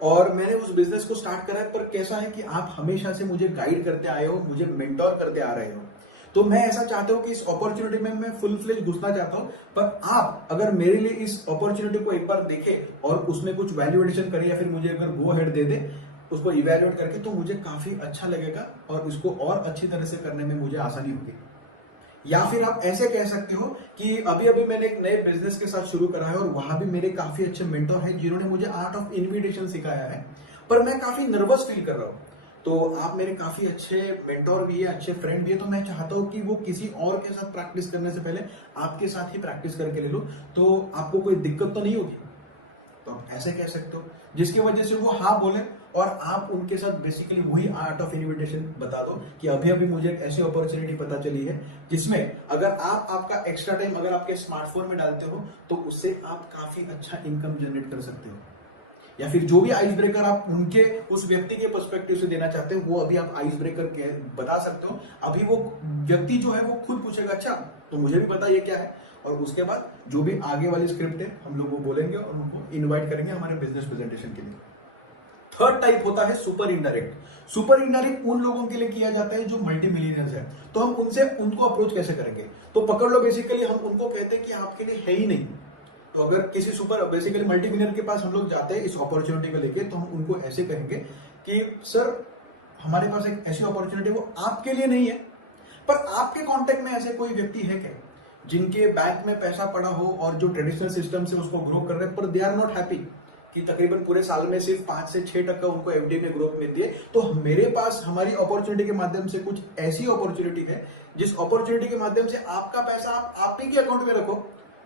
और मैंने उस बिजनेस को स्टार्ट करा है। पर कैसा है कि आप हमेशा से मुझे गाइड करते आए हो, मुझे मेंटोर करते आ रहे हो, तो मैं ऐसा चाहता हूं कि इस अपॉर्चुनिटी में मैं फुल फ्लेज घुसना चाहता हूं। पर आप अगर मेरे लिए इस अपॉर्चुनिटी को एक बार देखें और उसमें कुछ वैल्यू एडिशन करें या फिर मुझे अगर गो हेड दे दे उसको इवेल्युएट करके, तो मुझे काफी अच्छा लगेगा और इसको और अच्छी तरह से करने में मुझे आसानी होगी। या फिर आप ऐसे कह सकते हो कि अभी अभी मैंने एक नए बिजनेस के साथ शुरू करा है और वहां भी मेरे काफी अच्छे मेंटर हैं जिन्होंने मुझे आर्ट ऑफ इन्विटेशन सिखाया है, पर मैं काफी नर्वस फील कर रहा हूं। तो आप मेरे काफी अच्छे मेंटोर भी है, अच्छे फ्रेंड भी है, तो मैं चाहता हूं कि वो किसी और के साथ प्रैक्टिस करने से पहले आपके साथ ही प्रैक्टिस करके ले लो, तो आपको कोई दिक्कत तो नहीं होगी। तो आप ऐसे कह सकते हो जिसकी वजह से वो हाँ बोले और आप उनके साथ बेसिकली वही आर्ट ऑफ इन्विटेशन बता दो कि अभी अभी मुझे एक ऐसी अपॉर्चुनिटी पता चली है जिसमें अगर आप आपका एक्स्ट्रा टाइम अगर आपके स्मार्टफोन में डालते हो तो उससे आप काफी अच्छा इनकम जनरेट कर सकते हो। या फिर जो भी आइस ब्रेकर आप उनके उस व्यक्ति के पर्सपेक्टिव से देना चाहते हो वो अभी आप आइस ब्रेकर बता सकते हो। अभी वो व्यक्ति जो है वो खुद पूछेगा अच्छा तो मुझे भी पता ये क्या है, और उसके बाद जो भी आगे वाली स्क्रिप्ट है हम लोग वो बोलेंगे और उनको इनवाइट करेंगे हमारे बिजनेस प्रेजेंटेशन के लिए। थर्ड टाइप होता है सुपर इनडायरेक्ट। सुपर इनडायरेक्ट उन लोगों के लिए किया जाता है जो मल्टी मिलियनर्स है। तो हम उनको अप्रोच कैसे करेंगे? तो पकड़ लो, बेसिकली हम उनको कहते हैं कि आपके लिए है ही नहीं। तो अगर किसी सुपर बेसिकली मल्टी मिलियनर के पास हम लोग जाते हैं इस अपॉर्चुनिटी को लेके, तो हम उनको ऐसे कहेंगे कि सर हमारे पास एक ऐसी अपॉर्चुनिटी वो आपके लिए नहीं है, पर आपके कांटेक्ट में ऐसे कोई व्यक्ति है क्या जिनके बैंक में पैसा पड़ा हो और जो ट्रेडिशनल सिस्टम से उसको ग्रो कर रहे हैं, पर दे आर नॉट हैप्पी कि तकरीबन पूरे साल में सिर्फ 5 से 6% उनको एफडी में ग्रोथ मिलती है। तो मेरे पास हमारी अपॉर्चुनिटी के माध्यम से कुछ ऐसी अपॉर्चुनिटी है जिस अपॉर्चुनिटी के माध्यम से आपका पैसा आप ही के अकाउंट में रखो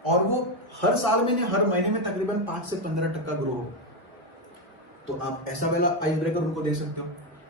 और वो हर साल में हर महीने में तकरीबन 5 से 15% ग्रो हो। तो आप ऐसा वाला आइस ब्रेकर उनको दे सकते हो।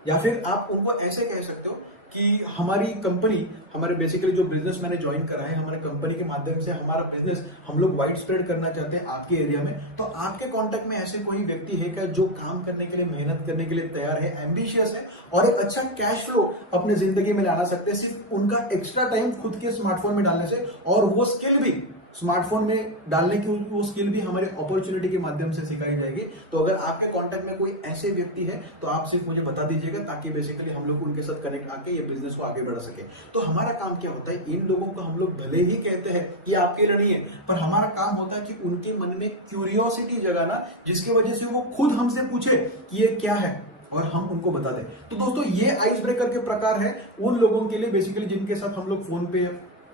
या फिर आप उनको ऐसे कह सकते हो कि हमारी कंपनी, हमारे बेसिकली जो बिजनेस मैंने ज्वाइन करा है, हमारे कंपनी के माध्यम से हमारा बिजनेस हम लोग वाइड स्प्रेड करना चाहते हैं आपके एरिया में। तो आपके कांटेक्ट में ऐसे कोई व्यक्ति है क्या जो काम करने के लिए, मेहनत करने के लिए तैयार है, एम्बिशियस है और एक अच्छा कैश फ्लो अपने जिंदगी में लाना सकते हैं सिर्फ उनका एक्स्ट्रा टाइम खुद के स्मार्टफोन में डालने से, और वो स्किल भी स्मार्टफोन में डालने की वो स्किल भी हमारे अपॉर्चुनिटी के माध्यम से सिखाई जाएगी। तो अगर आपके कांटेक्ट में कोई ऐसे व्यक्ति है तो आप सिर्फ मुझे बता दीजिएगा ताकि बेसिकली हम लोग उनके साथ कनेक्ट आके ये बिजनेस को आगे बढ़ा सके। तो हमारा काम क्या होता है, इन लोगों को हम लोग भले ही कहते हैं कि आपके लिए नहीं है, पर हमारा काम होता है कि उनके मन में क्यूरियोसिटी जगाना जिसकी वजह से वो खुद हमसे पूछे कि ये क्या है और हम उनको बता दें। तो दोस्तों, ये आइस ब्रेकर के प्रकार है उन लोगों के लिए बेसिकली जिनके साथ हम लोग फोन पे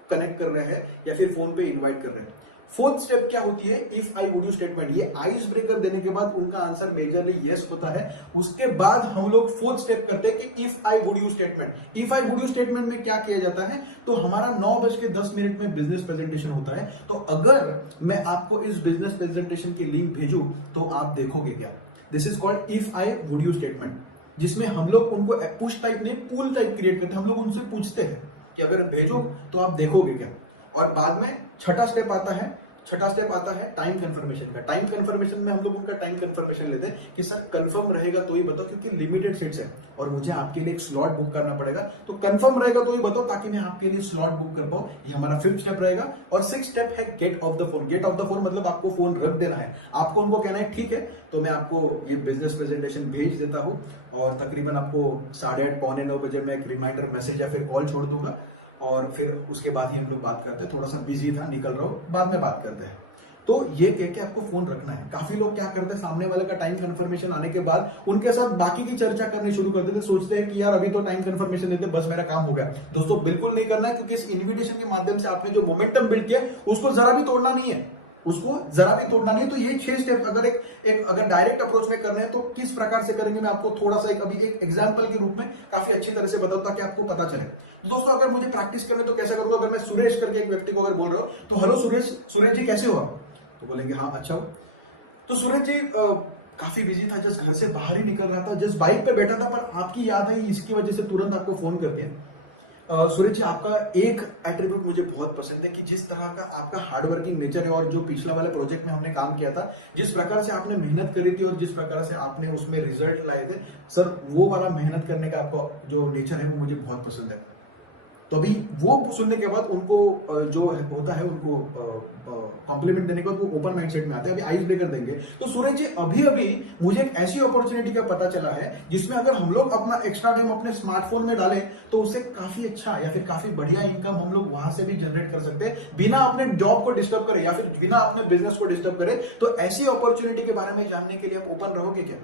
कनेक्ट कर रहे हैं या फिर फोन पे इनवाइट कर रहे हैं। फोर्थ स्टेप क्या होती है, if I would you statement. ये आइस ब्रेकर देने के बाद उनका आंसर मेजरली यस होता है। उसके बाद हम लोग फोर्थ स्टेप करते हैं कि if I would you statement. If I would you statement में क्या किया जाता है, तो हमारा 9:10 में बिजनेस प्रेजेंटेशन होता है। तो अगर मैं आपको इस बिजनेस प्रेजेंटेशन की लिंक भेजूं तो आप देखोगे क्या? This is called if I would you statement, जिसमें हम लोग उनको पुश टाइप नहीं पुल टाइप क्रिएट करते हैं। हम लोग उनसे पूछते हैं कि अगर भेजो तो आप देखोगे क्या। और बाद में छठा स्टेप आता है टाइम कंफर्मेशन का। टाइम कंफर्मेशन में हम लोग उनका टाइम कंफर्मेशन लेते हैं कि सर कंफर्म रहेगा तो ही बताओ, क्योंकि लिमिटेड सीट्स है और मुझे आपके लिए एक स्लॉट बुक करना पड़ेगा, तो कंफर्म रहेगा तो ही बताओ ताकि मैं आपके लिए स्लॉट बुक कर पाऊं। ये हमारा 5th स्टेप रहेगा। और 6th स्टेप है get off the phone. Get off the phone मतलब आपको फोन रख देना है, आपको उनको कहना है ठीक है तो मैं आपको ये बिजनेस प्रेजेंटेशन भेज देता हूँ, और तकरीबन आपको 8:30 पौने 9 बजे मैं एक रिमाइंडर मैसेज या फिर कॉल छोड़ दूंगा, और फिर उसके बाद ही हम लोग बात करते हैं। थोड़ा सा बिजी था, निकल रहा हूँ, बाद में बात करते हैं। तो ये कह के आपको फोन रखना है। काफी लोग क्या करते हैं, सामने वाले का टाइम कंफर्मेशन आने के बाद उनके साथ बाकी की चर्चा करनी शुरू कर देते, सोचते हैं कि यार अभी तो टाइम कंफर्मेशन देते बस मेरा काम हो गया। दोस्तों बिल्कुल नहीं करना है, क्योंकि इस इन्विटेशन के माध्यम से आपने जो मोमेंटम बिल्ड किया उसको जरा भी तोड़ना नहीं है, तो ये 6 स्टेप अगर डायरेक्ट अप्रोच में करने हैं तो किस प्रकार से करेंगे, मैं आपको थोड़ा सा अभी एक एग्जांपल के रूप में काफी अच्छी तरह से बताऊं ताकि आपको पता चले। दोस्तों अगर मुझे प्रैक्टिस करने तो कैसे करूंगा, अगर मैं सुरेश करके एक व्यक्ति को अगर बोल रहा हूं तो हेलो सुरेश जी कैसे हो आप, तो बोलेंगे हाँ अच्छा हो। तो सूरज जी काफी बिजी था, जस्ट घर से बाहर ही निकल रहा था, जस्ट बाइक पे बैठा था, पर आपकी याद आई, इसकी वजह से तुरंत आपको फोन कर दिया। सूरज जी आपका एक एट्रीब्यूट मुझे बहुत पसंद है कि जिस तरह का आपका हार्डवर्किंग नेचर है, और जो पिछला वाले प्रोजेक्ट में हमने काम किया था, जिस प्रकार से आपने मेहनत करी थी और जिस प्रकार से आपने उसमें रिजल्ट लाए थे सर, वो वाला मेहनत करने का आपका जो नेचर है वो मुझे बहुत पसंद है। तो अभी वो सुनने के बाद उनको जो होता है उनको कॉम्प्लीमेंट देने के बाद वो ओपन माइंडसेट में आते हैं, अभी आइस ब्रेकर देंगे। तो सूरज जी अभी मुझे एक ऐसी अपॉर्चुनिटी का पता चला है जिसमें अगर हम लोग अपना एक्स्ट्रा टाइम अपने स्मार्टफोन में डालें तो उससे काफी अच्छा या फिर काफी बढ़िया इनकम हम लोग वहां से भी जनरेट कर सकते हैं, बिना अपने जॉब को डिस्टर्ब करे या फिर बिना अपने बिजनेस को डिस्टर्ब करे। तो ऐसी अपॉर्चुनिटी के बारे में जानने के लिए आप ओपन रहोगे क्या?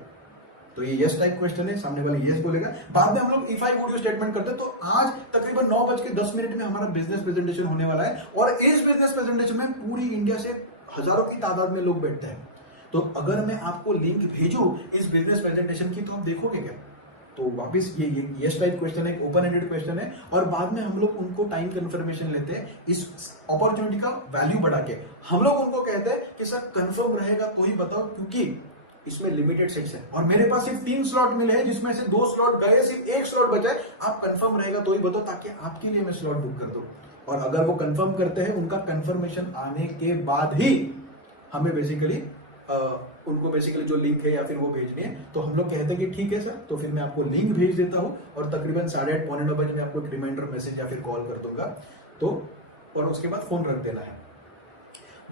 तो ये यस टाइप क्वेश्चन है, सामने वाले यस बोलेगा। बाद में हम लोग if I would you statement करते हैं। तो आज तकरीबन 9:10 में हमारा बिजनेस प्रेजेंटेशन होने वाला है, और इस बिजनेस प्रेजेंटेशन में पूरी इंडिया से हजारों की तादाद में लोग बैठते हैं। तो अगर मैं आपको लिंक भेजूं इस बिजनेस प्रेजेंटेशन की तो आप देखोगे क्या? तो वापिस ये यस टाइप क्वेश्चन है, ओपन एंडेड क्वेश्चन है, और बाद में हम लोग उनको टाइम कंफर्मेशन लेते हैं इस अपॉर्चुनिटी का वैल्यू बढ़ा के। हम लोग उनको कहते हैं कि सर कंफर्म रहेगा तो ही बताओ, क्योंकि इसमें लिमिटेड सीट्स है और मेरे पास सिर्फ 3 स्लॉट मिले हैं, जिसमें से 2 स्लॉट गए, सिर्फ 1 स्लॉट बचा है। आप कंफर्म रहेगा तो ही बताओ ताकि आपके लिए मैं स्लॉट बुक कर दूं। और अगर वो कंफर्म करते हैं, उनका कंफर्मेशन आने के बाद ही हमें उनको जो लिंक है या फिर वो भेजनी है, तो हम लोग कहते हैं कि ठीक है सर, तो फिर मैं आपको लिंक भेज देता हूं, और तकरीबन 8:30 पौने 9 बजे मैं आपको एक रिमाइंडर मैसेज या फिर कॉल कर दूंगा। तो और उसके बाद फोन रख देना है।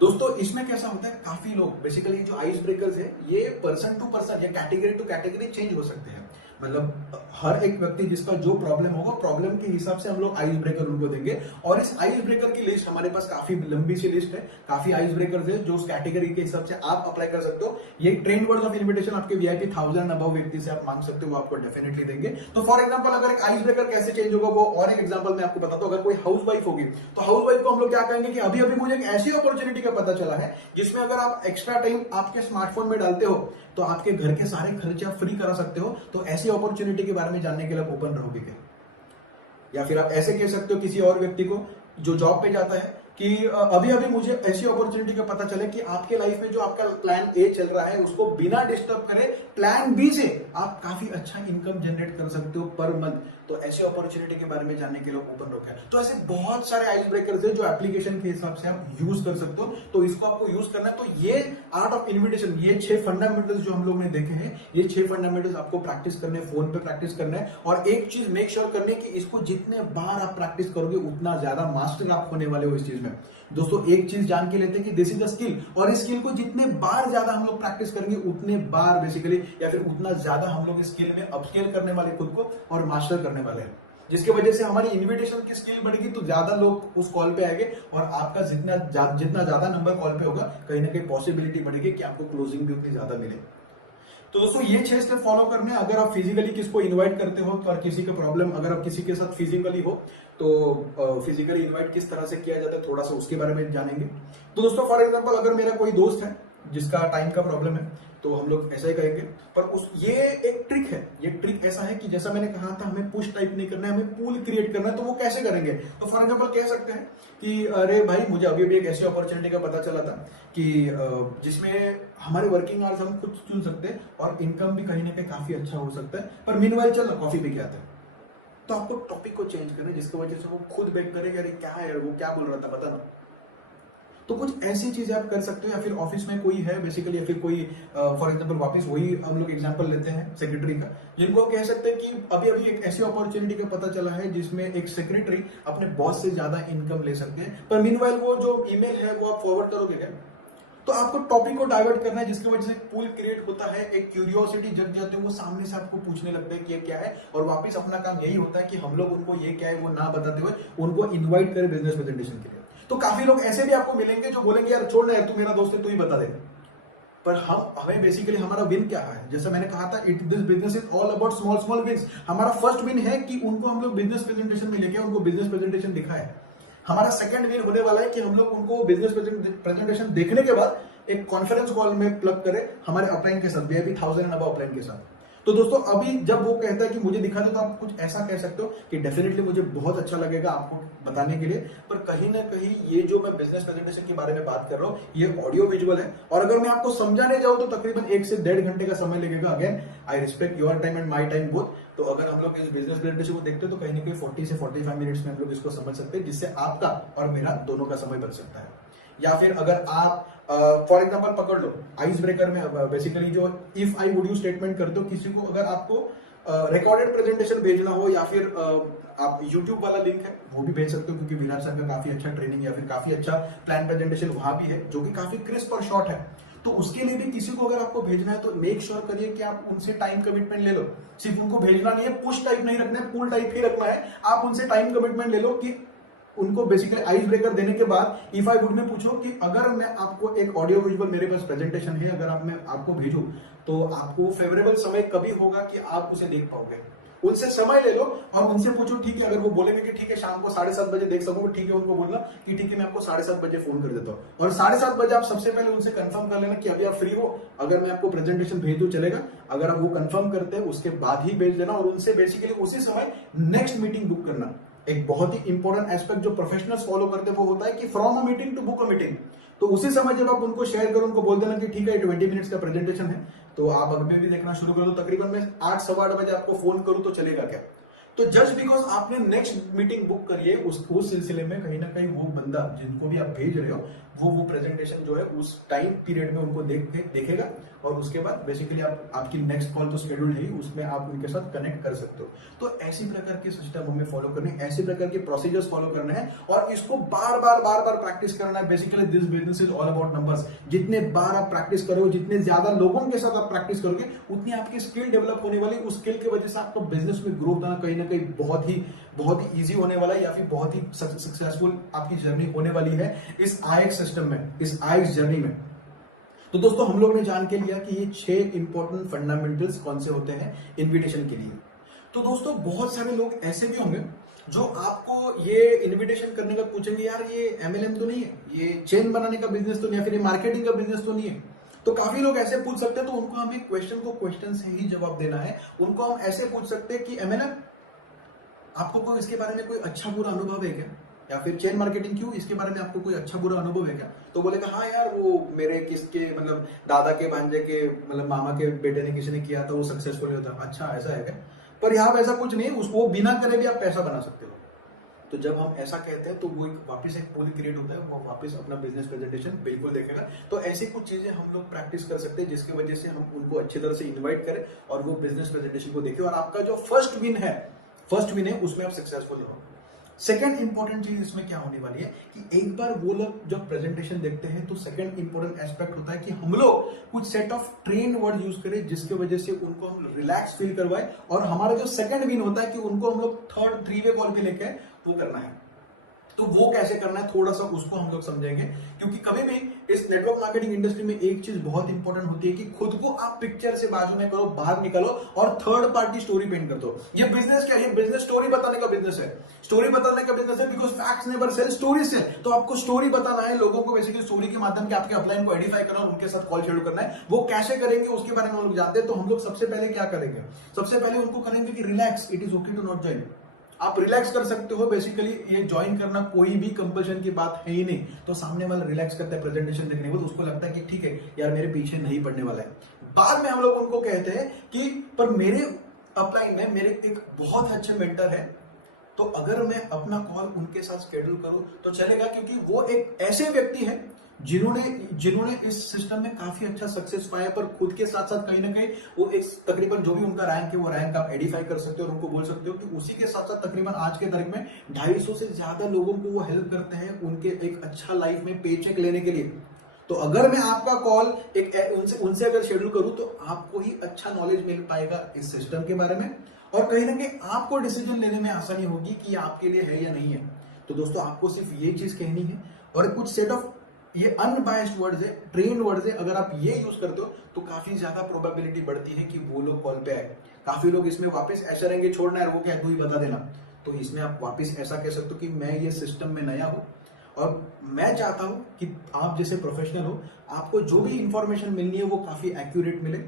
दोस्तों इसमें कैसा होता है, काफी लोग बेसिकली जो आइस ब्रेकर्स है ये पर्सन टू पर्सन या कैटेगरी टू कैटेगरी चेंज हो सकते हैं। मतलब हर एक व्यक्ति जिसका जो प्रॉब्लम होगा, प्रॉब्लम के हिसाब से हम लोग आइस ब्रेकर उनको देंगे। और इस आइस ब्रेकर की लिस्ट हमारे पास काफी लंबी सी लिस्ट है, काफी आइस ब्रेकर्स है जो उस कैटेगरी के हिसाब से आप अप्लाई कर सकते हो। ये ट्रेंड वर्ड्स ऑफ इन्विटेशन आपके वीआईपी 1000 अबव व्यक्ति से आप मांग सकते हो, वो आपको डेफिनेटली देंगे। तो फॉर एग्जांपल अगर एक आइस ब्रेकर कैसे चेंज होगा, वो और एक एग्जांपल मैं आपको बताता हूं। अगर कोई हाउस वाइफ होगी तो हाउस वाइफ को हम लोग क्या कहेंगे कि अभी मुझे एक ऐसी अपॉर्चुनिटी का पता चला है जिसमें अगर आप एक्स्ट्रा टाइम आपके स्मार्टफोन में डालते हो तो आपके घर के सारे खर्चे आप फ्री करा सकते हो। तो ऐसी अपॉर्चुनिटी के बारे में जानने के लिए आप ओपन रहोगे क्या? या फिर आप ऐसे कह सकते हो किसी और व्यक्ति को जो जॉब पे जाता है कि अभी मुझे ऐसी अपॉर्चुनिटी का पता चले कि आपके लाइफ में जो आपका प्लान ए चल रहा है उसको बिना डिस्टर्ब करे प्लान बी से आप काफी अच्छा इनकम जनरेट कर सकते हो पर मंथ। तो ऐसी अपॉर्चुनिटी के बारे में जानने के लिए ओपन रखा है। तो ऐसे बहुत सारे आइस ब्रेकर्स है जो एप्लीकेशन के हिसाब से आप यूज कर सकते हो। तो इसको आपको यूज करना है। तो ये आर्ट ऑफ इन्विटेशन, ये 6 फंडामेंटल्स जो हम लोग ने देखे हैं, ये 6 फंडामेंटल्स आपको प्रैक्टिस करने, फोन पे प्रैक्टिस करना है। और एक चीज मेक श्योर करने की इसको जितने बार आप प्रैक्टिस करोगे उतना ज्यादा मास्टर आप होने वाले हो इस चीज में। दोस्तों एक चीज जान के लेते हैं कि दिस इज द स्किल, और इस स्किल को जितने बार ज्यादा हम लोग प्रैक्टिस करेंगे उतने बार बेसिकली या फिर उतना ज्यादा हम लोग इस स्किल में अपस्केल करने वाले खुद को और मास्टर करने वाले हैं, जिसकी वजह से हमारी इन्विटेशन की स्किल बढ़ेगी तो ज्यादा लोग उस कॉल पे आएंगे और आपका जितना ज्यादा नंबर कॉल पे होगा कहीं ना कहीं पॉसिबिलिटी बढ़ेगी कि आपको क्लोजिंग भी उतनी ज्यादा मिले। तो दोस्तों ये 6 स्टेप फॉलो करने। अगर आप फिजिकली किसको इनवाइट करते हो और किसी का प्रॉब्लम, अगर आप किसी के साथ फिजिकली हो तो फिजिकली इनवाइट किस तरह से किया जाता है थोड़ा सा उसके बारे में जानेंगे। तो दोस्तों फॉर एग्जांपल अगर मेरा कोई दोस्त है जिसका टाइम का प्रॉब्लम है तो हम लोग ऐसा ही करेंगे। पर ये एक ट्रिक है, ये ट्रिक ऐसा है कि जैसा मैंने कहा था हमें पुश टाइप नहीं करना है, हमें पूल क्रिएट करना है। तो वो कैसे करेंगे? तो फॉर एग्जांपल कह सकते हैं कि अरे भाई मुझे अभी भी एक ऐसी अपॉर्चुनिटी का पता चला था कि जिसमें हमारे वर्किंग आवर्स हम खुद चुन सकते हैं और इनकम भी कहीं ना कहीं काफी अच्छा हो सकता है, पर मीनवाइल चल ना कॉफी पी के आते हैं। तो आपको टॉपिक को चेंज करना है जिसकी वजह से वो खुद बैक करे कि अरे क्या है वो क्या बोल रहा था बता ना। तो कुछ ऐसी चीजें आप कर सकते हो, या फिर ऑफिस में कोई है बेसिकली, या फिर कोई फॉर एग्जांपल वापस वही हम लोग एग्जांपल लेते हैं सेक्रेटरी का, जिनको कह सकते हैं कि अभी अभी एक ऐसी अपॉर्चुनिटी का पता चला है जिसमें एक सेक्रेटरी अपने बॉस से ज्यादा इनकम ले सकते हैं, पर मीनवाइल वो जो ईमेल है वो आप फॉरवर्ड करोगे क्या? तो आपको टॉपिक को डाइवर्ट करना है जिसकी वजह से पूल क्रिएट होता है, एक क्यूरियोसिटी जग जाते हैं, वो सामने से आपको पूछने लगते हैं कि ये क्या है, और वापस अपना काम यही होता है कि हम लोग उनको ये क्या है वो ना बताते हुए उनको इन्वाइट करें बिजनेस प्रेजेंटेशन के लिए। तो काफी लोग ऐसे भी आपको मिलेंगे जो बोलेंगे यार छोड़ ना यार, तू मेरा दोस्त है तू ही बता दे। पर हमें बेसिकली हमारा विन क्या है, जैसा मैंने कहा था this business is all about small small wins. हमारा फर्स्ट विन है कि उनको हम लोग बिजनेस प्रेजेंटेशन में लेके उनको बिजनेस प्रेजेंटेशन दिखाए। हमारा सेकंड विन होने वाला है कि हम लोग उनको बिजनेस प्रेजेंटेशन देखने के बाद एक कॉन्फ्रेंस कॉल में प्लग करें हमारे अपलाइन के साथ, VIP 1000 एंड अबव अपलाइन के साथ। तो दोस्तों अभी जब वो कहता है कि मुझे दिखा दो, तो आप कुछ ऐसा कह सकते हो कि डेफिनेटली मुझे बहुत अच्छा लगेगा आपको बताने के लिए, पर कहीं ना कहीं ये जो मैं बिजनेस प्रेजेंटेशन के बारे में बात कर रहा हूँ ये ऑडियो विजुअल है, और अगर मैं आपको समझाने जाऊं तो तकरीबन 1 से 1.5 घंटे का समय लगेगा। Again I respect your time and my time both. तो अगर हम लोग इस बिजनेस प्रेजेंटेशन को देखते हैं तो कहीं ना कहीं 40 से 45 मिनट्स में हम लोग इसको समझ सकते हैं, जिससे आपका और मेरा दोनों का समय बच सकता है। या फिर अगर आप फॉर एग्जांपल पकड़ लो आइस ब्रेकर में बेसिकली जो if I would you statement करते हो, किसी को अगर आपको रिकॉर्डेड प्रेजेंटेशन भेजना हो, या फिर आप यूट्यूब वाला लिंक है वो भी भेज सकते हो, क्योंकि विराट सर का काफी अच्छा ट्रेनिंग या फिर काफी अच्छा प्लान प्रेजेंटेशन वहां भी है जो कि काफी क्रिस्प और शॉर्ट है। तो उसके लिए भी किसी को अगर आपको भेजना है तो मेक श्योर करिए कि आप उनसे टाइम कमिटमेंट ले लो। सिर्फ उनको भेजना नहीं है, पुश टाइप नहीं रखना है, पुल टाइप ही रखना है। आप उनसे टाइम कमिटमेंट ले लो कि उनको बेसिकली आइस ब्रेकर देने के बाद इफ आई वुड में पूछो कि अगर मैं आपको एक ऑडियो विजुअल मेरे पास प्रेजेंटेशन है, अगर आप मैं आपको भेजूं तो आपको फेवरेबल समय कभी होगा कि आप उसे देख पाओगे। उनसे समय ले लो और उनसे पूछो, ठीक है अगर वो बोलेंगे कि ठीक है शाम को 7:30 बजे देख सकूंगा, ठीक है उनको बोलना कि ठीक है मैं आपको 7:30 बजे फोन कर देता हूँ, और 7:30 बजे आप सबसे पहले उनसे कंफर्म कर लेना कि अभी आप फ्री हो, अगर मैं आपको प्रेजेंटेशन भेज दूं चलेगा। अगर आप वो कंफर्म करते हैं उसके बाद ही भेज देना, और उनसे बेसिकली उसी समय नेक्स्ट मीटिंग बुक करना। एक बहुत ही इंपॉर्टेंट एस्पेक्ट जो प्रोफेशनल्स फॉलो करते हैं वो होता है कि from a meeting to book a meeting. तो उसी समय जब आप उनको शेयर करो, उनको बोल देना कि ठीक है 20 मिनट्स का प्रेजेंटेशन है, तो आप अभी भी देखना शुरू कर दो। तकरीबन मैं 8 सवा 8 बजे आपको फोन करूं तो चलेगा क्या? तो जस्ट बिकॉज आपने नेक्स्ट मीटिंग बुक करी है उस सिलसिले में कहीं ना कहीं वो बंदा जिनको भी आप भेज रहे हो वो प्रेजेंटेशन जो है उस टाइम पीरियड में उनको देखेगा, और उसके बाद बेसिकली आपकी नेक्स्ट कॉल तो शेड्यूल है उसमें आप उनके साथ कनेक्ट कर सकते हो। तो ऐसी प्रकार के सिस्टम हमें फॉलो करने, ऐसी प्रकार के प्रोसीजर्स फॉलो करने हैं, और इसको बार बार प्रैक्टिस करना है। Basically this business is all about numbers. जितने बार आप प्रैक्टिस करोगे, जितने ज्यादा लोगों के साथ आप प्रैक्टिस करोगे, उतनी आपकी स्किल डेवलप होने वाली। उस स्किल की वजह से आपका बिजनेस में ग्रोथ आना कहीं ना कहीं बहुत ही इजी होने वाला है, या फिर बहुत ही सक्सेसफुल आपकी जर्नी होने वाली है इस आईएक्स सिस्टम में, इस आईएक्स जर्नी में। तो दोस्तों हम लोग ने जान के लिया कि ये 6 इंपॉर्टेंट फंडामेंटल्स कौन से होते हैं इन्विटेशन के लिए। तो दोस्तों बहुत सारे लोग ऐसे भी होंगे जो आपको ये इन्विटेशन करने का पूछेंगे, यार ये MLM तो नहीं है, ये चेन बनाने का बिजनेस तो नहीं है, फिर ये मार्केटिंग का बिजनेस तो नहीं है। तो काफी लोग ऐसे पूछ सकते हैं, तो उनको हमें क्वेश्चन को क्वेश्चन से ही जवाब देना है। उनको हम ऐसे पूछ सकते हैं कि MLM आपको कोई इसके बारे में कोई अच्छा बुरा अनुभव है क्या, या फिर चेन मार्केटिंग क्यों, इसके बारे में आपको कोई अच्छा बुरा अनुभव है क्या? तो बोलेगा हाँ यार वो मेरे किसके मतलब दादा के भांजे के मतलब मामा के बेटे ने किसी ने किया था, वो सक्सेसफुल होता। अच्छा ऐसा है क्या? पर यहाँ पे ऐसा कुछ नहीं, उसको बिना करे भी आप पैसा बना सकते हो। तो जब हम ऐसा कहते हैं तो वो वापस एक पूल क्रिएट होता है, वो वापस अपना बिजनेस प्रेजेंटेशन बिल्कुल देखेगा। तो ऐसी कुछ चीजें हम लोग प्रैक्टिस कर सकते हैं जिसकी वजह से हम उनको अच्छी तरह से इन्वाइट करें और वो बिजनेस प्रेजेंटेशन को देखें, और आपका जो फर्स्ट विन है उसमें आप सक्सेसफुल हो। सेकंड इंपॉर्टेंट चीज इसमें क्या होने वाली है कि एक बार वो लोग जब प्रेजेंटेशन देखते हैं तो सेकंड इंपॉर्टेंट एस्पेक्ट होता है कि हम लोग कुछ set of train word use करें जिसकी वजह से उनको हम रिलैक्स फील करवाए, और हमारा जो सेकंड विन होता है कि उनको हम लोग थर्ड 3 वे कॉल पे लेके वो करना है। तो वो कैसे करना है थोड़ा सा उसको हम लोग समझेंगे, क्योंकि कभी भी इस नेटवर्क मार्केटिंग इंडस्ट्री में एक चीज बहुत इंपॉर्टेंट होती है कि खुद को आप पिक्चर से बाजू में करो, बाहर निकलो और थर्ड पार्टी स्टोरी पेंट कर दो। ये बिजनेस क्या है? ये बिजनेस स्टोरी बताने का बिजनेस है, स्टोरी बताने का बिजनेस है, because facts never sell, story sell. तो आपको स्टोरी बताना है लोगों को, बेसिकली स्टोरी के माध्यम से आपके अपलाइन को आइडेंटिफाई करना, उनके साथ कॉल शेड्यूल करना है। वो कैसे करेंगे उसके बारे में हम लोग जानते हैं। तो हम लोग सबसे पहले क्या करेंगे? सबसे पहले उनको करेंगे कि relax, it is okay to not join. आप रिलैक्स कर सकते हो, बेसिकली ये ज्वाइन करना कोई भी कंपल्शन की बात है ही नहीं। तो सामने वाला रिलैक्स करता है प्रेजेंटेशन देखने के बाद, उसको लगता है कि ठीक है यार मेरे पीछे नहीं पड़ने वाला है। बाद में हम लोग उनको कहते हैं कि पर मेरे अपलाइन में मेरे एक बहुत अच्छे मेंटर है, तो अगर मैं अपना कॉल उनके साथ शेड्यूल करूं तो चलेगा, क्योंकि वो एक ऐसे व्यक्ति है जिन्होंने इस सिस्टम में काफी अच्छा सक्सेस पाया, पर खुद के साथ साथ कहीं ना कहीं वो एक तकरीबन जो भी उनका रैंक है वो रैंक आप आइडेंटिफाई कर सकते हो और उनको बोल सकते हो कि उसी के साथ साथ तकरीबन आज के तारीख में 250 से ज्यादा लोगों को वो हेल्प करते हैं उनके एक अच्छा लाइफ में पेचेक लेने के लिए। तो अगर मैं आपका कॉल उनसे अगर शेड्यूल करूं तो आपको ही अच्छा नॉलेज मिल पाएगा इस सिस्टम के बारे में, और कहीं ना कहीं आपको डिसीजन लेने में आसानी होगी कि आपके लिए है या नहीं है। तो दोस्तों आपको सिर्फ ये चीज कहनी है, और कुछ सेट ऑफ ये अनबायस्ड वर्ड्स है, ट्रेन्ड वर्ड्स है, अगर आप ये यूज करते हो तो काफी ज्यादा प्रोबेबिलिटी बढ़ती है कि वो लोग कॉल पे आए। काफी लोग इसमें वापस ऐसे रहेंगे, छोड़ना है वो क्या तू ही बता देना। तो इसमें आप वापस ऐसा कह सकते हो कि मैं ये सिस्टम में नया हूं और मैं चाहता हूं कि आप जैसे प्रोफेशनल हो, आपको जो भी इंफॉर्मेशन मिलनी है वो काफी एक्यूरेट मिले,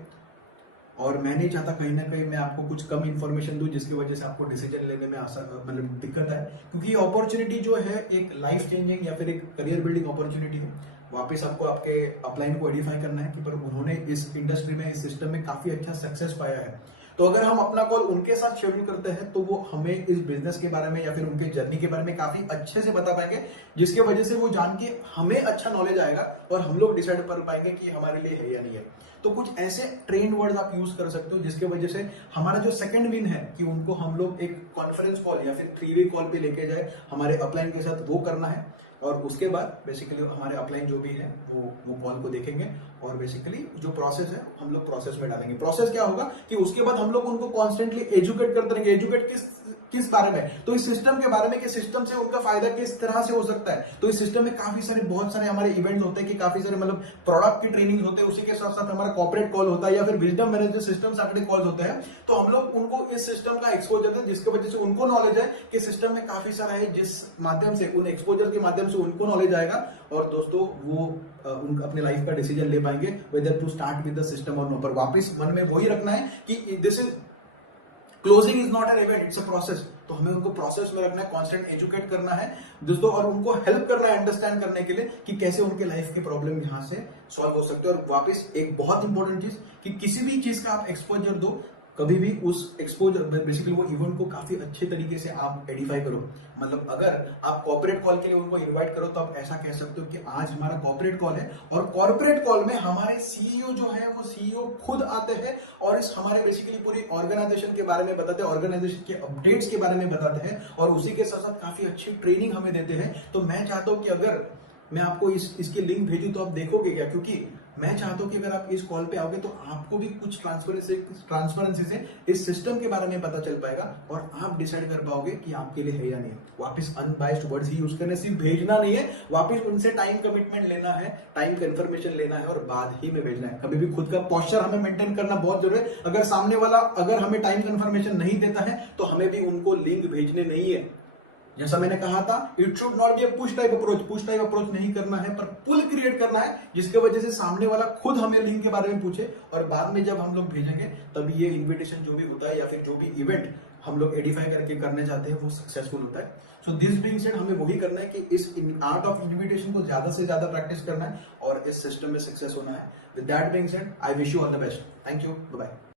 और मैं नहीं चाहता कहीं ना कहीं मैं आपको कुछ कम इंफॉर्मेशन दूं जिसकी वजह से आपको डिसीजन लेने में मतलब दिक्कत है। क्योंकि अपॉर्चुनिटी जो है एक लाइफ चेंजिंग या फिर एक करियर बिल्डिंग अपॉर्चुनिटी है। वापस आपको आपके अपलाइन को आइडेंटिफाई करना है कि पर उन्होंने इस इंडस्ट्री में, इस सिस्टम में काफी अच्छा सक्सेस पाया है। तो अगर हम अपना कॉल उनके साथ शेड्यूल करते हैं तो वो हमें इस बिजनेस के बारे में या फिर उनके जर्नी के बारे में काफी अच्छे से बता पाएंगे, जिसकी वजह से वो जान के हमें अच्छा नॉलेज आएगा और हम लोग डिसाइड कर पाएंगे कि हमारे लिए है या नहीं है। तो कुछ ऐसे ट्रेंड वर्ड्स आप यूज कर सकते हो जिसके वजह से हमारा जो सेकंड विन है कि उनको हम लोग एक कॉन्फ्रेंस कॉल या फिर 3 वे कॉल पे लेके जाए हमारे अपलाइन के साथ, वो करना है। और उसके बाद बेसिकली हमारे अपलाइन जो भी है वो कॉल को देखेंगे और बेसिकली जो प्रोसेस है हम लोग प्रोसेस में डालेंगे। प्रोसेस क्या होगा कि उसके बाद हम लोग उनको कॉन्स्टेंटली एजुकेट करते रहेंगे। एजुकेट किस बारे में? तो इस सिस्टम के बारे में कि सिस्टम से उनका फायदा किस तरह से हो सकता है। तो इस सिस्टम में काफी सारे बहुत सारे हमारे इवेंट्स होते हैं कि काफी सारे मतलब प्रोडक्ट की ट्रेनिंग होते हैं, उसी के साथ साथ हमारा कॉर्पोरेट कॉल होता है या फिर विजडम मैनेजमेंट सिस्टम से आगे कॉल्स होते हैं। तो हम लोग उनको इस सिस्टम का एक्सपोजर देते हैं जिसकी वजह से उनको नॉलेज है कि सिस्टम में काफी सारा है, जिस माध्यम से उन एक्सपोजर के माध्यम से उनको नॉलेज आएगा और दोस्तों वो अपने लाइफ का डिसीजन ले पाएंगे whether to start with the system और नो। पर वापस मन में वही रखना है कि this is closing is not an event, it's a process. तो हमें उनको प्रोसेस में रखना है, कांस्टेंट एजुकेट करना है दोस्तों, और उनको हेल्प करना है अंडरस्टैंड करने के लिए कि कैसे उनके लाइफ के प्रॉब्लम यहां से सॉल्व हो सकते हैं। और वापस एक बहुत इंपॉर्टेंट चीज कि किसी भी चीज का आप एक्सपोजर दो, कभी भी उस एक्सपोजर बेसिकली वो इवेंट को काफी अच्छे तरीके से आप आइडेंटिफाई करो। मतलब अगर आप कॉर्पोरेट कॉल के लिए उनको इनवाइट करो तो आप ऐसा कह सकते हो कि आज हमारा कॉर्पोरेट कॉल है और कॉर्पोरेट कॉल में हमारे सीईओ जो है वो सीईओ खुद आते हैं और इस हमारे बेसिकली पूरी ऑर्गेनाइजेशन के बारे में बताते हैं, ऑर्गेनाइजेशन के अपडेट्स के बारे में बताते हैं और उसी के साथ साथ काफी अच्छी ट्रेनिंग हमें देते हैं। तो मैं चाहता हूं कि अगर मैं आपको इसकी लिंक भेजूं तो आप देखोगे क्या? क्योंकि मैं चाहता हूं कि अगर आप इस कॉल पे आओगे तो आपको भी कुछ ट्रांसपेरेंसी से इस सिस्टम के बारे में पता चल पाएगा और आप डिसाइड कर पाओगे कि आपके लिए है या नहीं। वापस अनबायस्ड वर्ड्स ही यूज करने, सिर्फ भेजना नहीं है, वापस उनसे टाइम कमिटमेंट लेना है, टाइम कंफर्मेशन लेना है और बाद ही में भेजना है। कभी भी खुद का पोस्चर हमें मेंटेन करना बहुत जरूरी है। अगर सामने वाला अगर हमें टाइम कंफर्मेशन नहीं देता है तो हमें भी उनको लिंक भेजने नहीं है। जैसा मैंने कहा था, it should not be push type approach. Push type approach नहीं करना है पर पुल क्रिएट करना है जिसके वजह से सामने वाला खुद हमें लिंक के बारे में पूछे और बाद में जब हम लोग भेजेंगे तब ये इन्विटेशन जो भी होता है या फिर जो भी इवेंट हम लोग एडिफाई करके करने चाहते हैं वो सक्सेसफुल होता है। सो दिस बीइंग सेड, हमें वही करना है कि इस आर्ट ऑफ इन्विटेशन को ज्यादा से ज्यादा प्रैक्टिस करना है और इस सिस्टम में सक्सेस होना है। With that being said, I wish you all the best. Thank you, bye bye.